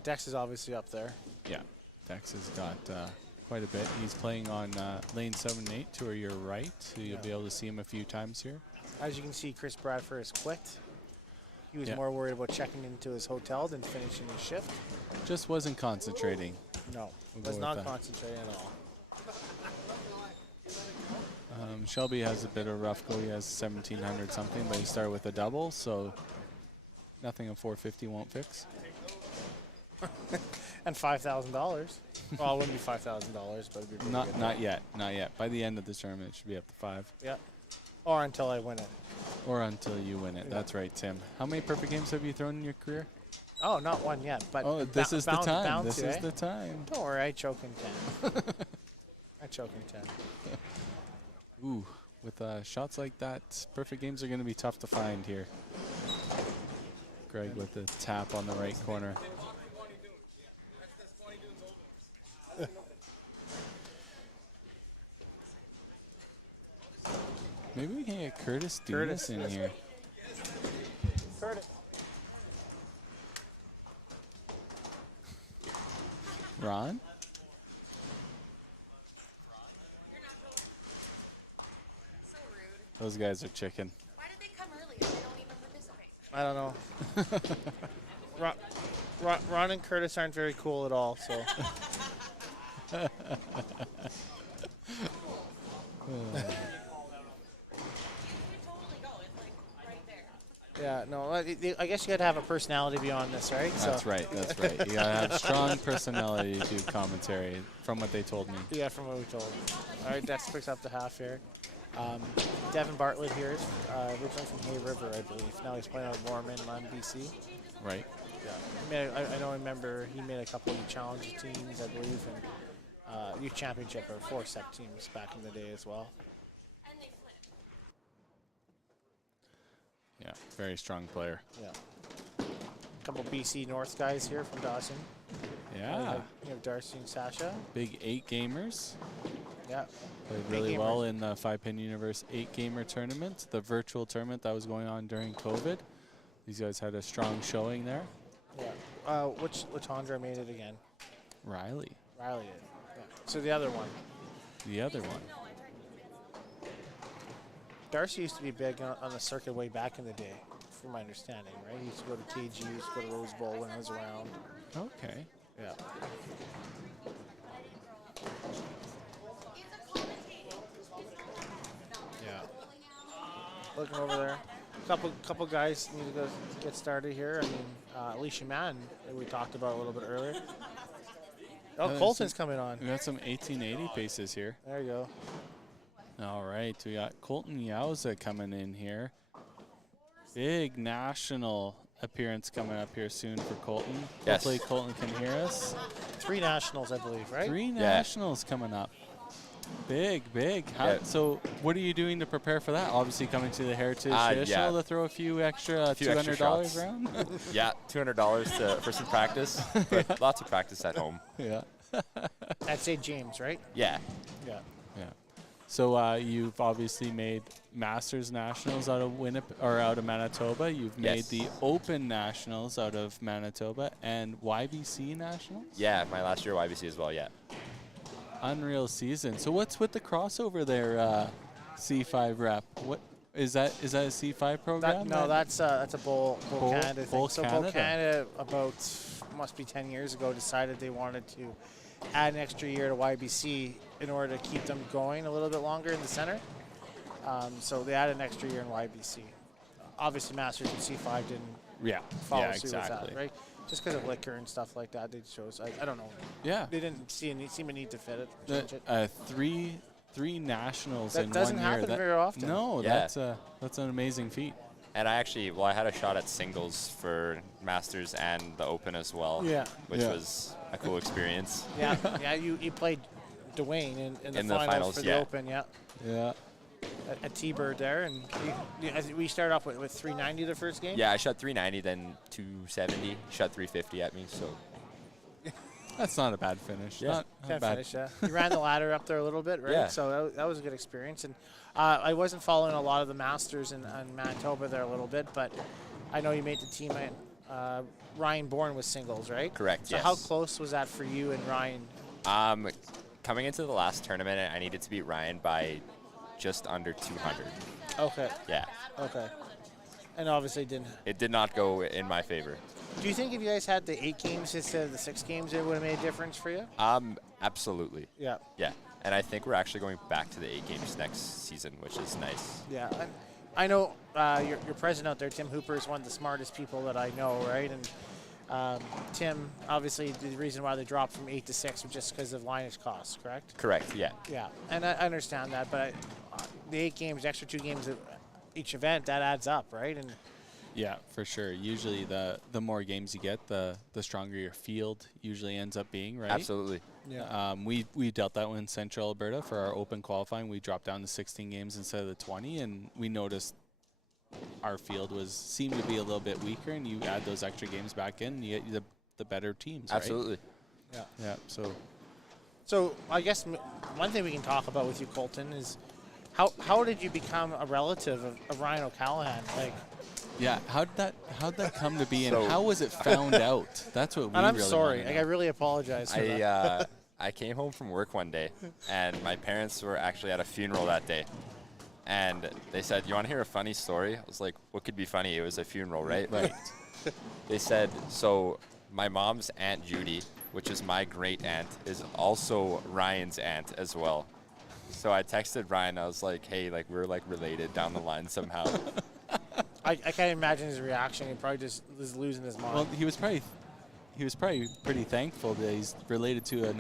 Dex is obviously up there. Yeah, Dex has got quite a bit. He's playing on lane 7 and 8 to your right, so you'll be able to see him a few times here. As you can see, Chris Bradford has quit. He was Yeah. more worried about checking into his hotel than finishing his shift. Just wasn't concentrating. No, We'll was go not with that. concentrating at all. Shelby has a bit of a rough go. He has 1,700 something, but he started with a double, so nothing a 450 won't fix. And $5,000. Well, it wouldn't be $5,000, but it'd be pretty good. Not yet. Not yet. By the end of the tournament, it should be up to 5. Yeah. Or until I win it. Or until you win it. Yeah. That's right, Tim. How many perfect games have you thrown in your career? Oh, not one yet. But Oh, this is the time. This is eh? the time. Don't worry, I choke in 10. I choke in 10. Ooh, with shots like that, perfect games are going to be tough to find here. Greg with the tap on the right corner. Maybe we can get Curtis Dumas in here. Curtis. Ron? So rude. Those guys are chicken. Why did they come early if they don't even participate? I don't know. Ron and Curtis aren't very cool at all, so. Yeah, no, I guess you got to have a personality beyond this, right? That's right, that's right. You gotta have strong personality to do commentary, from what they told me. Yeah, from what we told. All right, Dex picks up the half here. Devin Bartlett here is originally from Hay River, I believe. Now he's playing out of Mormon on BC. Right. Yeah, I remember he made a couple of challenge teams, I believe, and youth championship or 4-step teams back in the day as well. Yeah, very strong player. Yeah. A couple BC North guys here from Dawson. Yeah. You have Darcy and Sasha. Big 8 gamers. Yeah. Played really well in the 5-Pin Universe 8-gamer tournament, the virtual tournament that was going on during COVID. These guys had a strong showing there. Yeah. Which Latondra made it again? Riley. Riley did. Yeah. So the other one. The other one. Darcy used to be big on the circuit way back in the day, from my understanding, right? He used to go to KG, he used to go to Rose Bowl when I was around. Okay. Yeah. Yeah. Looking over there. Couple guys need to go get started here. I mean, Alicia Mann, that we talked about a little bit earlier. Oh, Colton's coming on. We got some 1880 paces here. There you go. All right, we got Colton Yauza coming in here. Big national appearance coming up here soon for Colton. Yes. Hopefully Colton can hear us. 3 nationals, I believe, right? 3 nationals coming up. Big. So what are you doing to prepare for that? Obviously coming to the Heritage Traditional to throw a few extra $200 around? Yeah, $200 for some practice, but lots of practice at home. Yeah. At St. James, right? Yeah. Yeah. Yeah. So you've obviously made Masters Nationals out of out of Manitoba. You've made the Open Nationals out of Manitoba and YBC Nationals. Yeah, my last year YBC as well. Yeah. Unreal season. So what's with the crossover there, C5 rep? What is that? Is that a C5 program? That's a Bowl Canada thing. Bowl So Canada. Bowl Canada about must be 10 years ago decided they wanted to add an extra year to YBC in order to keep them going a little bit longer in the center. So they added an extra year in YBC. Obviously, Masters and C5 didn't follow suit with that, right? Just because of liquor and stuff like that, they chose. I don't know. Yeah. They didn't seem a need to fit it. Change it. 3 nationals That in doesn't 1 year. happen very often. No, Yeah. that's an amazing feat. And I had a shot at singles for Masters and the Open as well. Yeah. Which Yeah. was a cool experience. Yeah, yeah. You played Dwayne in the In the finals finals, for the yeah. Open, yeah. Yeah. A T-Bird there, and we started off with 390 the first game. Yeah, I shot 390, then 270. Shot 350 at me, so. That's not a bad finish. Yeah. Not Can't bad. finish, yeah. You ran the ladder up there a little bit, right? Yeah. So that was a good experience. And I wasn't following a lot of the Masters in Manitoba there a little bit, but I know you made the team. Ryan Bourne was singles, right? Correct, So yes. how close was that for you and Ryan? Coming into the last tournament, I needed to beat Ryan by just under 200. Okay. Yeah. Okay. And obviously didn't. It did not go in my favor. Do you think if you guys had the 8 games instead of the 6 games, it would have made a difference for you? Absolutely. Yeah. Yeah. And I think we're actually going back to the 8 games next season, which is nice. Yeah. I know your president out there, Tim Hooper, is one of the smartest people that I know, right? And Tim, obviously, the reason why they dropped from 8 to 6 was just because of lineage costs, correct? Correct, yeah. Yeah. And I understand that, but the 8 games, extra 2 games of each event, that adds up, right? And Yeah, for sure. Usually the more games you get, the stronger your field usually ends up being, right? Absolutely. Yeah. We dealt that in Central Alberta for our Open qualifying. We dropped down to 16 games instead of the 20, and we noticed our field seemed to be a little bit weaker, and you add those extra games back in, you get the better teams, right? Absolutely. Yeah. Yeah, So I guess one thing we can talk about with you, Colton, is how did you become a relative of Ryan O'Callahan? Like, yeah, how'd that come to be, and So- how was it found out? That's what we and I'm really sorry. wanna Like, know. I really apologize for that. I came home from work one day, and my parents were actually at a funeral that day. And they said, "You want to hear a funny story?" I was like, "What could be funny? It was a funeral, right?" Right. They said, "So my mom's Aunt Judy, which is my great aunt, is also Ryan's aunt as well." So I texted Ryan. I was like, "Hey, like we're like related down the line somehow." I can't imagine his reaction. He probably just was losing his mind. Well, he was probably pretty thankful that he's related to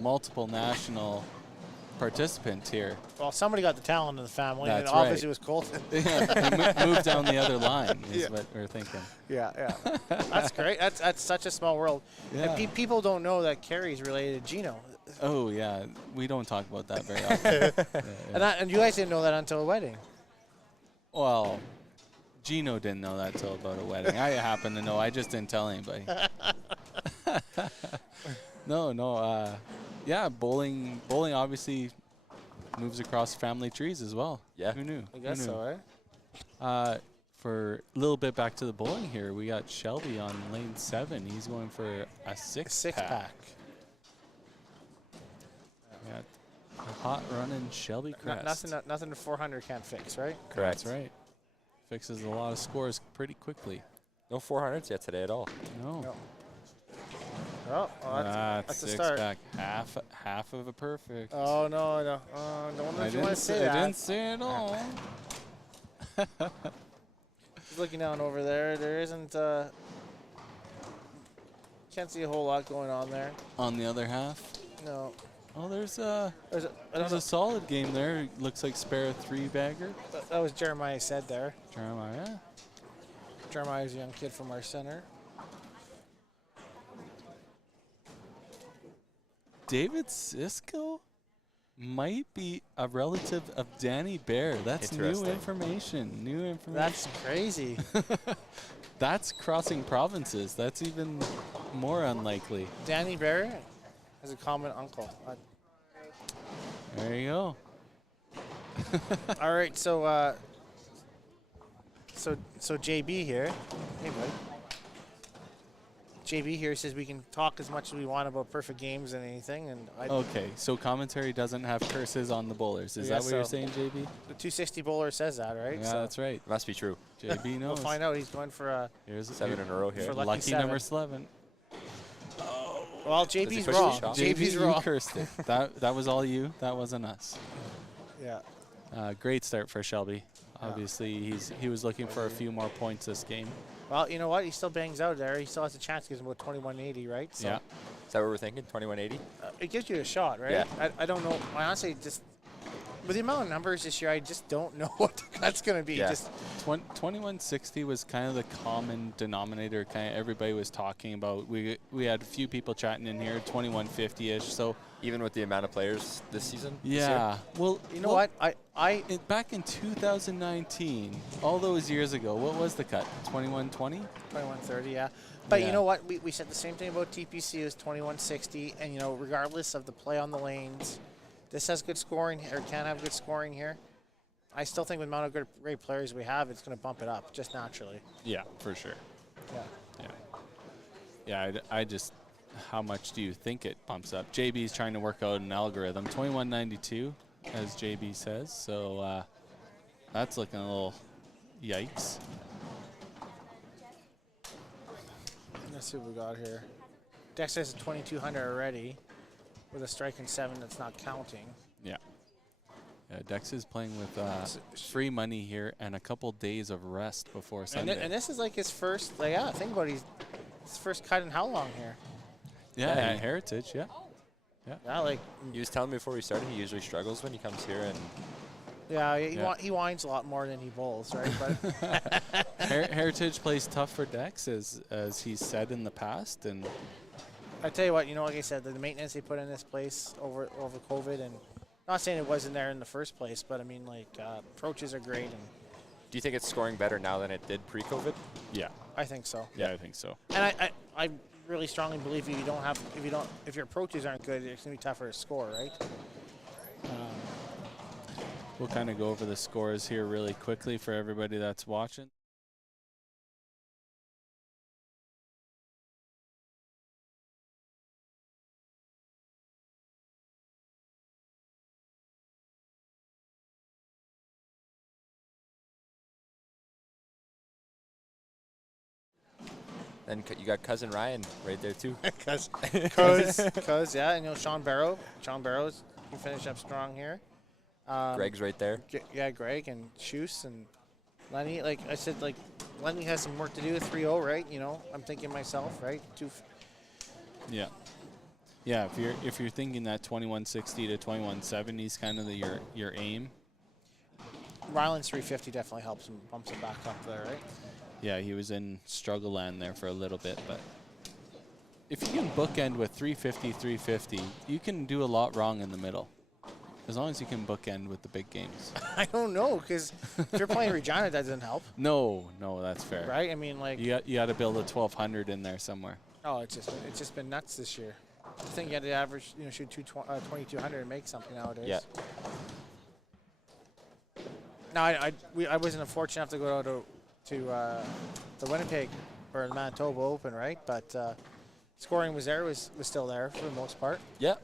multiple national participant here. Well, somebody got the talent in the family, and That's obviously right. it was Colton. Yeah, moved down the other line is Yeah. what we're thinking. Yeah. That's great. That's such a small world. Yeah. And people don't know that Carrie's related to Gino. Oh yeah, we don't talk about that very often. And you guys didn't know that until the wedding. Well, Gino didn't know that till about a wedding. I happen to know. I just didn't tell anybody. No. Yeah, bowling obviously moves across family trees as well. Yeah. Who knew? I guess Who knew? so, right? For a little bit back to the bowling here, we got Shelby on lane 7. He's going for a six pack. We got a hot running Shelby Crest. Nothing the 400 can't fix, right? Correct. That's right. Fixes a lot of scores pretty quickly. No 400s yet today at all. No. Oh, well, that's a six start. pack. Half of a perfect. Oh, no. Don't know if you want to say that. I didn't say it all. Just looking down over there, there isn't. Can't see a whole lot going on there. On the other half. No. Oh, there's I don't a know. solid game there. Looks like spare 3-bagger. That was Jeremiah said there. Jeremiah. Jeremiah's a young kid from our center. David Sisko might be a relative of Danny Bear. That's new Interesting. information. That's crazy. That's crossing provinces. That's even more unlikely. Danny Barrett has a common uncle. There you go. All right, so JB here. Hey, bud. JB here says we can talk as much as we want about perfect games and anything, and Okay, so commentary doesn't have curses on the bowlers. Is Yeah, that what you're so- saying, JB? the 260 bowler says that, right? Yeah, that's right. Must be true. JB knows. We'll find out. He's going for a. Here's 7 in a row For here. lucky lucky seven. number 11. Well, he JB's push wrong. his shot? JB's you wrong. cursed it. That was all you. That wasn't us. Yeah. Great start for Shelby. Obviously, he was looking for a few more points this game. Well, you know what? He still bangs out there. He still has a chance. Gives him about 2180, right? So Yeah. Is that what we're thinking? 2180? it gives you a shot, right? Yeah. I don't know. I honestly just with the amount of numbers this year, I just don't know what that's going to be. Yeah. Just 2160 was kind of the common denominator. Kind of everybody was talking about. We had a few people chatting in here, 2150-ish. So even with the amount of players this season. yeah. Well, you know what? Back in 2019, all those years ago, what was the cut? 2120? 2130, yeah. But Yeah. you know what? We said the same thing about TPC. It was 2160, and you know, regardless of the play on the lanes, this has good scoring or can have good scoring here. I still think with the amount of great players we have, it's going to bump it up just naturally. Yeah, for sure. Yeah. Yeah, I just, how much do you think it bumps up? JB's trying to work out an algorithm. 2192, as JB says. So that's looking a little yikes. Let's see what we got here. Dex has a 2200 already with a strike and 7 that's not counting. Yeah. Yeah, Dex is playing with free money here and a couple days of rest before Sunday. And this is like his first, like, yeah, think about it, his first cut in how long here? Yeah, at Heritage, yeah. Yeah, like He was telling me before we started, he usually struggles when he comes here, and he whines a lot more than he bowls, right? But Heritage plays tough for Dex, as he's said in the past, and I tell you what, like I said, the maintenance they put in this place over COVID, and not saying it wasn't there in the first place, but I mean, like, approaches are great, and do you think it's scoring better now than it did pre-COVID? yeah. I think so. Yeah, I think so. And I really strongly believe if your approaches aren't good, it's gonna be tougher to score, right? We'll kind of go over the scores here really quickly for everybody that's watching. Then you got cousin Ryan right there too. Cause yeah, and Sean Barrows, he finished up strong here. Greg's right there. Yeah, Greg and Shoes and Lenny. Like I said, like Lenny has some work to do with 3-0, right? I'm thinking myself, right? Yeah. Yeah, if you're thinking that 2160 to 2170 is kind of your aim. Ryland's 350 definitely helps him, bumps him back up there, right? Yeah, he was in struggle land there for a little bit, but if you can bookend with 350, 350, you can do a lot wrong in the middle. As long as you can bookend with the big games. I don't know, because if you're playing Regina, that doesn't help. No, that's fair. Right? I mean, like you got to build a 1200 in there somewhere. Oh, it's just been nuts this year. I think you had to average, shoot 2200 and make something nowadays. Yeah. No, I wasn't fortunate enough to go to the Winnipeg or the Manitoba Open, right? But scoring was still there for the most part. Yeah,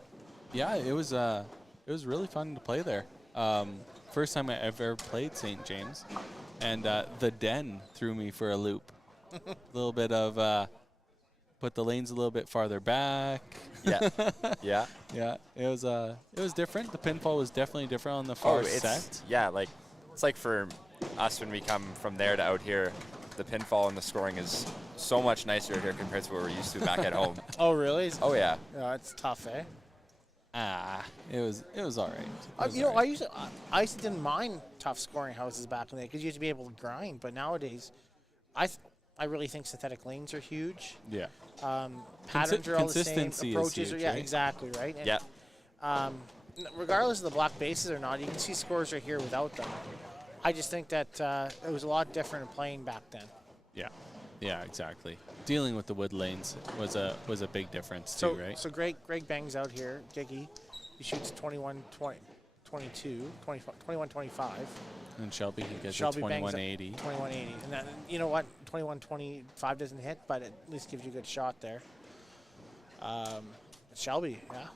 it was really fun to play there. First time I ever played St. James, and the Den threw me for a loop. A little bit of put the lanes a little bit farther back. Yeah, yeah, yeah. It was different. The pinfall was definitely different on the far set. Yeah, like it's like for us when we come from there to out here, the pinfall and the scoring is so much nicer here compared to what we're used to back at home. Oh, really? Oh, yeah. Yeah, it's tough, eh? It was all right. I used to didn't mind tough scoring houses back in the day because you used to be able to grind. But nowadays, I really think synthetic lanes are huge. Yeah. Patterns are all the same. Consistency Approaches is huge, are right? exactly right. And, Yeah. Regardless of the block bases or not, you can see scores right here without them. I just think that it was a lot different in playing back then. Yeah, exactly. Dealing with the wood lanes was a big difference too, right? So Greg bangs out here. Giggy, he shoots 21-22, 21-25. And Shelby he gets Shelby a bangs 2180. 2180. And then, you know what? 21-25 doesn't hit, but at least gives you a good shot there. Shelby, yeah.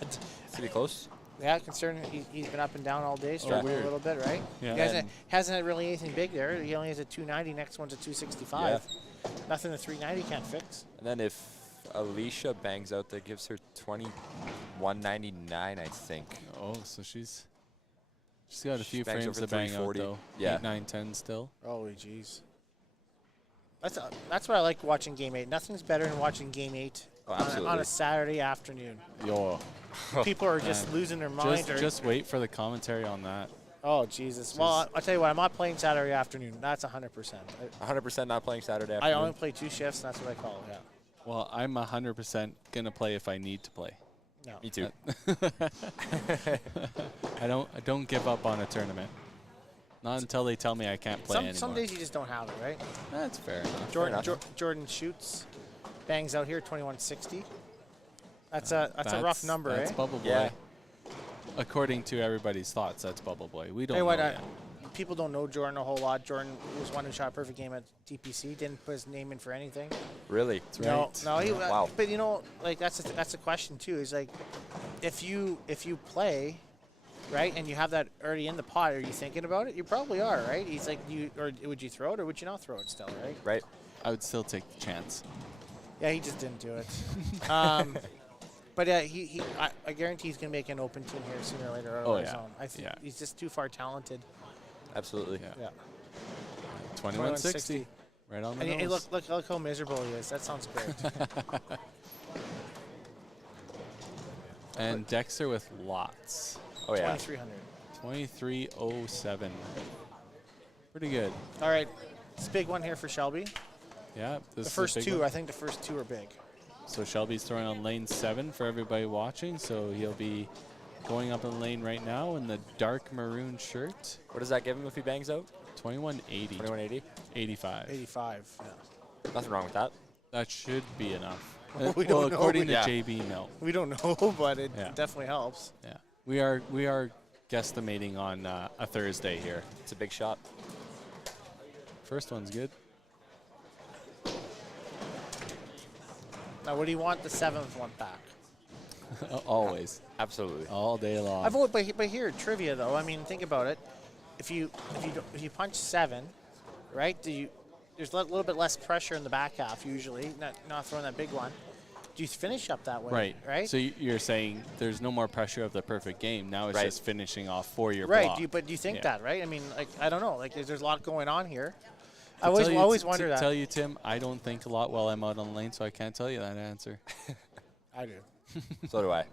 It's pretty close. Yeah, considering he's been up and down all day, struggling a little bit, right? Yeah. He hasn't had really anything big there. He only has a 290. Next one's a 265. Yeah. Nothing the 390 can't fix. And then if Alicia bangs out, that gives her 2199, I think. Oh, so she's got a few bangs frames over to bang out 340. though. Yeah. 8, 9, 10 still. Holy jeez. That's what I like watching Game 8. Nothing's better than watching Game 8 Oh, on absolutely. a Saturday afternoon. Yo. People are just Man. losing their mind. Just wait for the commentary on that. Oh, Jesus. Well, I'll tell you what, I'm not playing Saturday afternoon. That's 100%. 100% not playing Saturday I afternoon. only play 2 shifts, and that's what I call it, yeah. Well, I'm 100% going to play if I need to play. No. Me too. I don't give up on a tournament. Not until they tell me I can't play anymore. Some days you just don't have it, right? That's fair enough. Jordan shoots, bangs out here, 2160. That's a rough number, That's eh? Bubble Boy. Yeah. According to everybody's thoughts, that's Bubble Boy. We don't Hey, know what? yet. People don't know Jordan a whole lot. Jordan was one who shot a perfect game at TPC. Didn't put his name in for anything. Really? No, he. Wow. But like that's a question too. Is like, if you play, right, and you have that already in the pot, are you thinking about it? You probably are, right? He's like, or would you throw it, or would you not throw it still, right? Right. I would still take the chance. Yeah, he just didn't do it. But I guarantee he's gonna make an open team here sooner or later. Oh, yeah. I think Yeah. he's just too far talented. Absolutely. Yeah. 2160. Right on the And nose. look how miserable he is. That sounds great. And Dexter with lots. Oh, yeah. 2300. 2307. Pretty good. All right, it's a big one here for Shelby. Yeah. This The is a first big two, one. I think the first two are big. So Shelby's throwing on lane 7 for everybody watching. So he'll be going up in the lane right now in the dark maroon shirt. What does that give him if he bangs out? 2180. 2180? 85. 85. Yeah. Nothing wrong with that. That should be enough. We don't know. According to Yeah. JB, no. We don't know, but it Yeah. definitely helps. Yeah. We are guesstimating on a Thursday here. It's a big shot. First one's good. Now, would he want the 7th one back? Always. Absolutely. All day long. I've always, but here trivia though. I mean, think about it. If you punch 7, right? There's a little bit less pressure in the back half usually. Not throwing that big one. Do you finish up that way? Right. Right. So you're saying there's no more pressure of the perfect game. Now it's Right. just finishing off for your right. block. But do you think Yeah. that? Right. I mean, like I don't know. Like there's a lot going on here. To I tell you- always to wonder that. tell you, Tim, I don't think a lot while I'm out on the lane, so I can't tell you that answer. I do. So do I.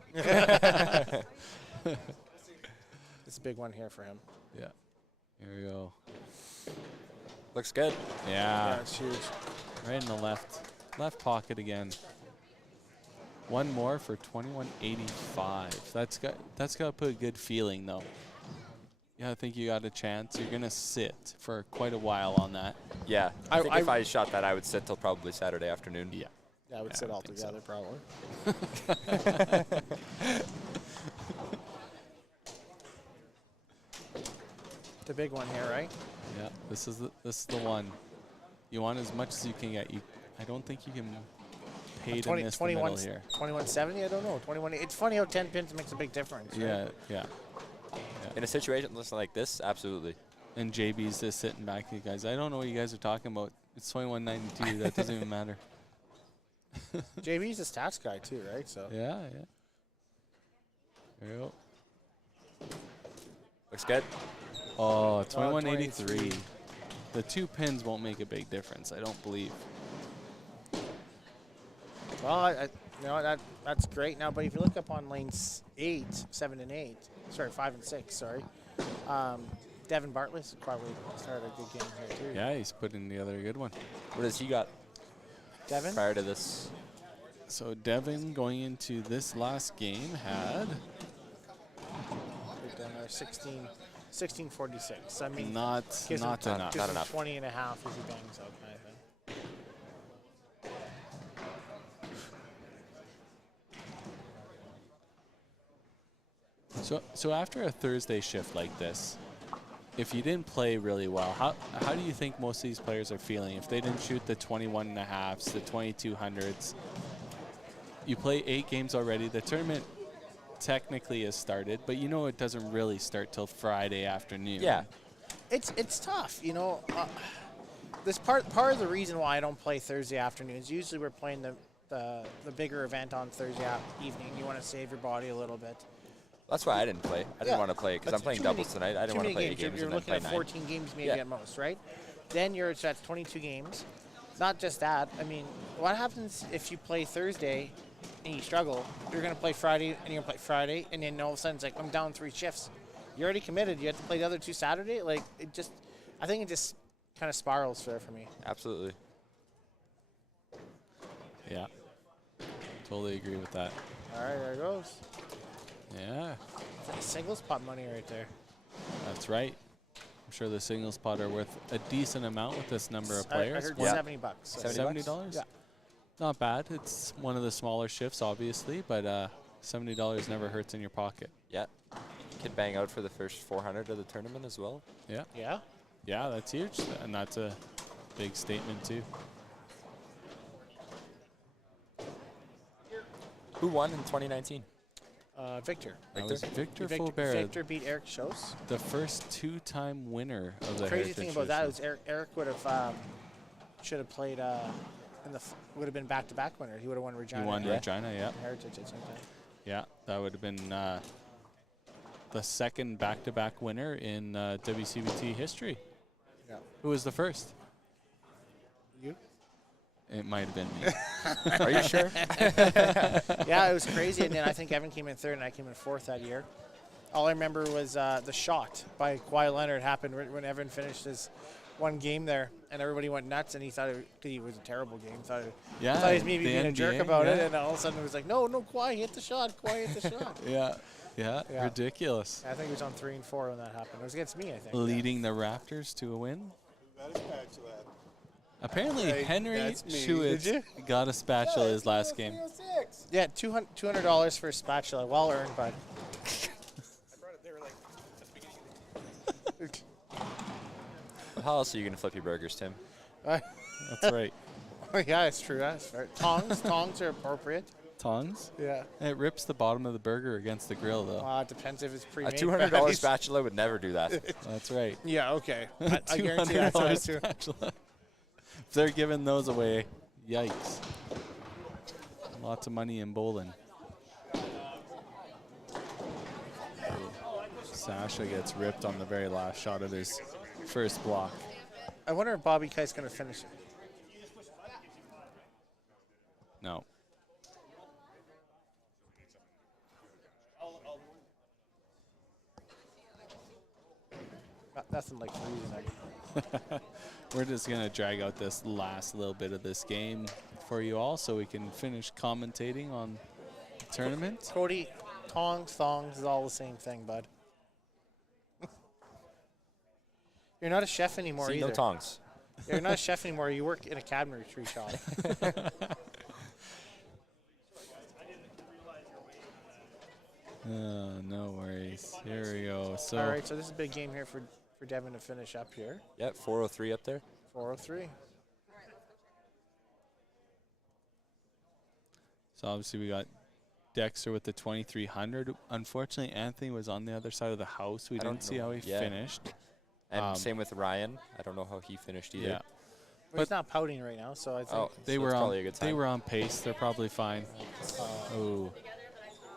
It's a big one here for him. Yeah. Here we go. Looks good. Yeah. It's huge. Right in the left pocket again. One more for 2185. That's got to put a good feeling though. Yeah, I think you got a chance. You're gonna sit for quite a while on that. Yeah. I think if I shot that, I would sit till probably Saturday afternoon. Yeah. Yeah, I would sit all together probably. The big one here, right? Yeah. This is the one. You want as much as you can get. I don't think you can pay to miss the middle here. 2170, I don't know. 21. It's funny how 10 pins makes a big difference. Right? Yeah. In a situation like this, absolutely. And JB's just sitting back. You guys, I don't know what you guys are talking about. It's 2192. That doesn't even matter. JB's a stats guy too, right? So. Yeah. There you go. Looks good. Oh, 2183. 23. The 2 pins won't make a big difference, I don't believe. Well, that's great now. But if you look up on lanes 8, 7, and 8, sorry, 5 and 6, sorry. Devin Bartlett's probably started a good game here too. Yeah, he's putting together a good one. What has he got Devin. prior to this? So Devin going into this last game had 1646. I mean, not gives him enough. gives Not him enough. 20 and a half as he bangs out, kind of thing. So after a Thursday shift like this, if you didn't play really well, how do you think most of these players are feeling? If they didn't shoot the 21.5s, the 2200s, you play 8 games already. The tournament technically has started, but you know it doesn't really start till Friday afternoon. Yeah. It's tough, you know. This part of the reason why I don't play Thursday afternoons. Usually we're playing the bigger event on Thursday evening. You want to save your body a little bit. That's why I didn't play. I didn't Yeah. want to play because That's I'm playing too doubles many- tonight. I didn't too want to many play 8 games You're and then looking play at 9. 14 games maybe Yeah. at most, right? Then that's 22 games. Not just that. I mean, what happens if you play Thursday and you struggle? You're going to play Friday and you're going to play Friday, and then all of a sudden it's like, I'm down 3 shifts. You're already committed. You have to play the other 2 Saturday. Like, I think it just kind of spirals there for me. Absolutely. Yeah. Totally agree with that. All right, there it goes. Yeah. Singles pot money right there. That's right. I'm sure the singles pot are worth a decent amount with this number of I players. heard Yeah. $70. $70? Yeah. Not bad. It's one of the smaller shifts, obviously, but $70 never hurts in your pocket. Yeah. Could bang out for the first 400 of the tournament as well. Yeah. Yeah. Yeah, that's huge. And that's a big statement, too. Who won in 2019? Victor. That was Victor Victor, Faubert, Victor beat Eric Schoss. the first 2-time winner of the Crazy Heritage thing about that Shows. is Eric would have should have played would have been back-to-back winner. He would have won Regina. He won and Regina, yeah. Heritage at the same time. Yeah, that would have been the second back-to-back winner in WCBT history. Yeah. Who was the first? You? It might have been me. Are you sure? Yeah, it was crazy. And then I think Evan came in 3rd and I came in 4th that year. All I remember was the shot by Kawhi Leonard happened when Evan finished his one game there, and everybody went nuts, and he thought it was a terrible game. Thought he was maybe the being a jerk NBA, about it, yeah. and all of a sudden it was like, no, Kawhi hit the shot. Kawhi hit the shot. Yeah, Yeah. ridiculous. I think it was on 3 and 4 when that happened. It was against me, I think. Leading the Raptors to a win. Got a spatula. Apparently, Hey, Henry that's me. Schuitz Did got a spatula his last game. Yeah, $200 for a spatula. Well earned, bud. I brought it. They were like at the beginning of How else are you going to flip your burgers, Tim? That's right. Yeah, it's true. That's fair. Tongs are appropriate. Tongs? Yeah. It rips the bottom of the burger against the grill, though. It depends if it's A pre-made. $200 patties. spatula would never do that. That's right. Yeah, okay. I guarantee that's $200 what too. spatula. If they're giving those away, yikes. Lots of money in bowling. Sasha gets ripped on the very last shot of his first block. I wonder if Bobby Kite's going to finish it. No. Nothing like freezing. We're just going to drag out this last little bit of this game for you all so we can finish commentating on the tournament. Cody, thongs is all the same thing, bud. You're not a chef anymore See, either. no tongs. You're not a chef anymore. You work in a cabinetry shop. No worries. Here we go. So All right, so this is a big game here for Devin to finish up here. Yep, 403 up there. 403. So obviously we got Dexter with the 2300. Unfortunately, Anthony was on the other side of the house. We I don't didn't see know. how he Yeah. finished. And same with Ryan. I don't know how he finished either. Yeah. But he's not pouting right now, so I think Oh, They so were it's on. probably a good They time. were on pace. They're probably fine. Oh,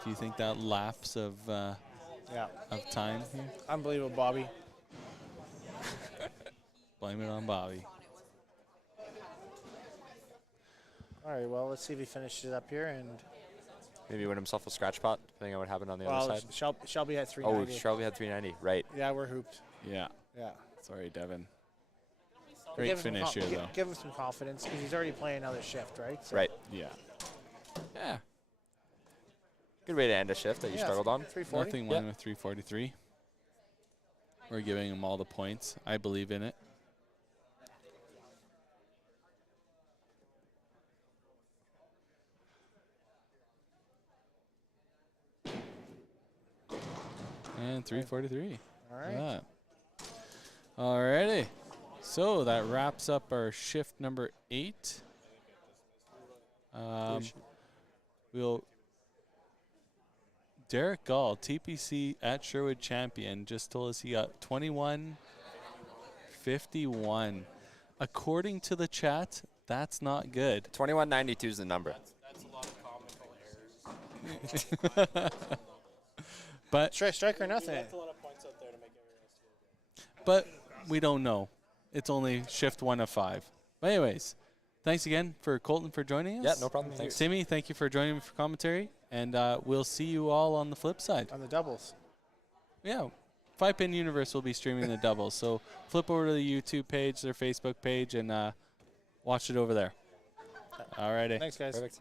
do you think that lapse of yeah, time here? unbelievable, Bobby. Blame it on Bobby. All right, well, let's see if he finishes it up here. And Maybe win himself a scratch pot, depending on what happened on the well, other side. Shelby had Oh, 390. Shelby had 390. Right. Yeah, we're hooped. Yeah. Yeah. Sorry, Devin. But Great give him finish here, though. Give him some confidence because he's already playing another shift, right? So Right. Yeah. Yeah. Good way to end a shift that you Yeah, struggled on. 340. Nothing wrong with 343. We're giving him all the points. I believe in it. And 343. All Look right. at that. Alrighty. So that wraps up our shift number 8. Derek Gall, TPC at Sherwood champion, just told us he got 21.51. According to the chat, that's not good. 2192 is the number. That's a lot of comical errors. But Strike or nothing. That's a lot of points out there to make everyone else feel good. but we don't know. It's only shift 1 of 5. But anyways, thanks again for Colton for joining us. Yeah, no problem. Thanks. Timmy, thank you for joining me for commentary. And we'll see you all on the flip side. On the doubles. Yeah. 5-Pin Universe will be streaming the doubles. So flip over to the YouTube page, their Facebook page, and watch it over there. All righty. Thanks, guys. Perfect.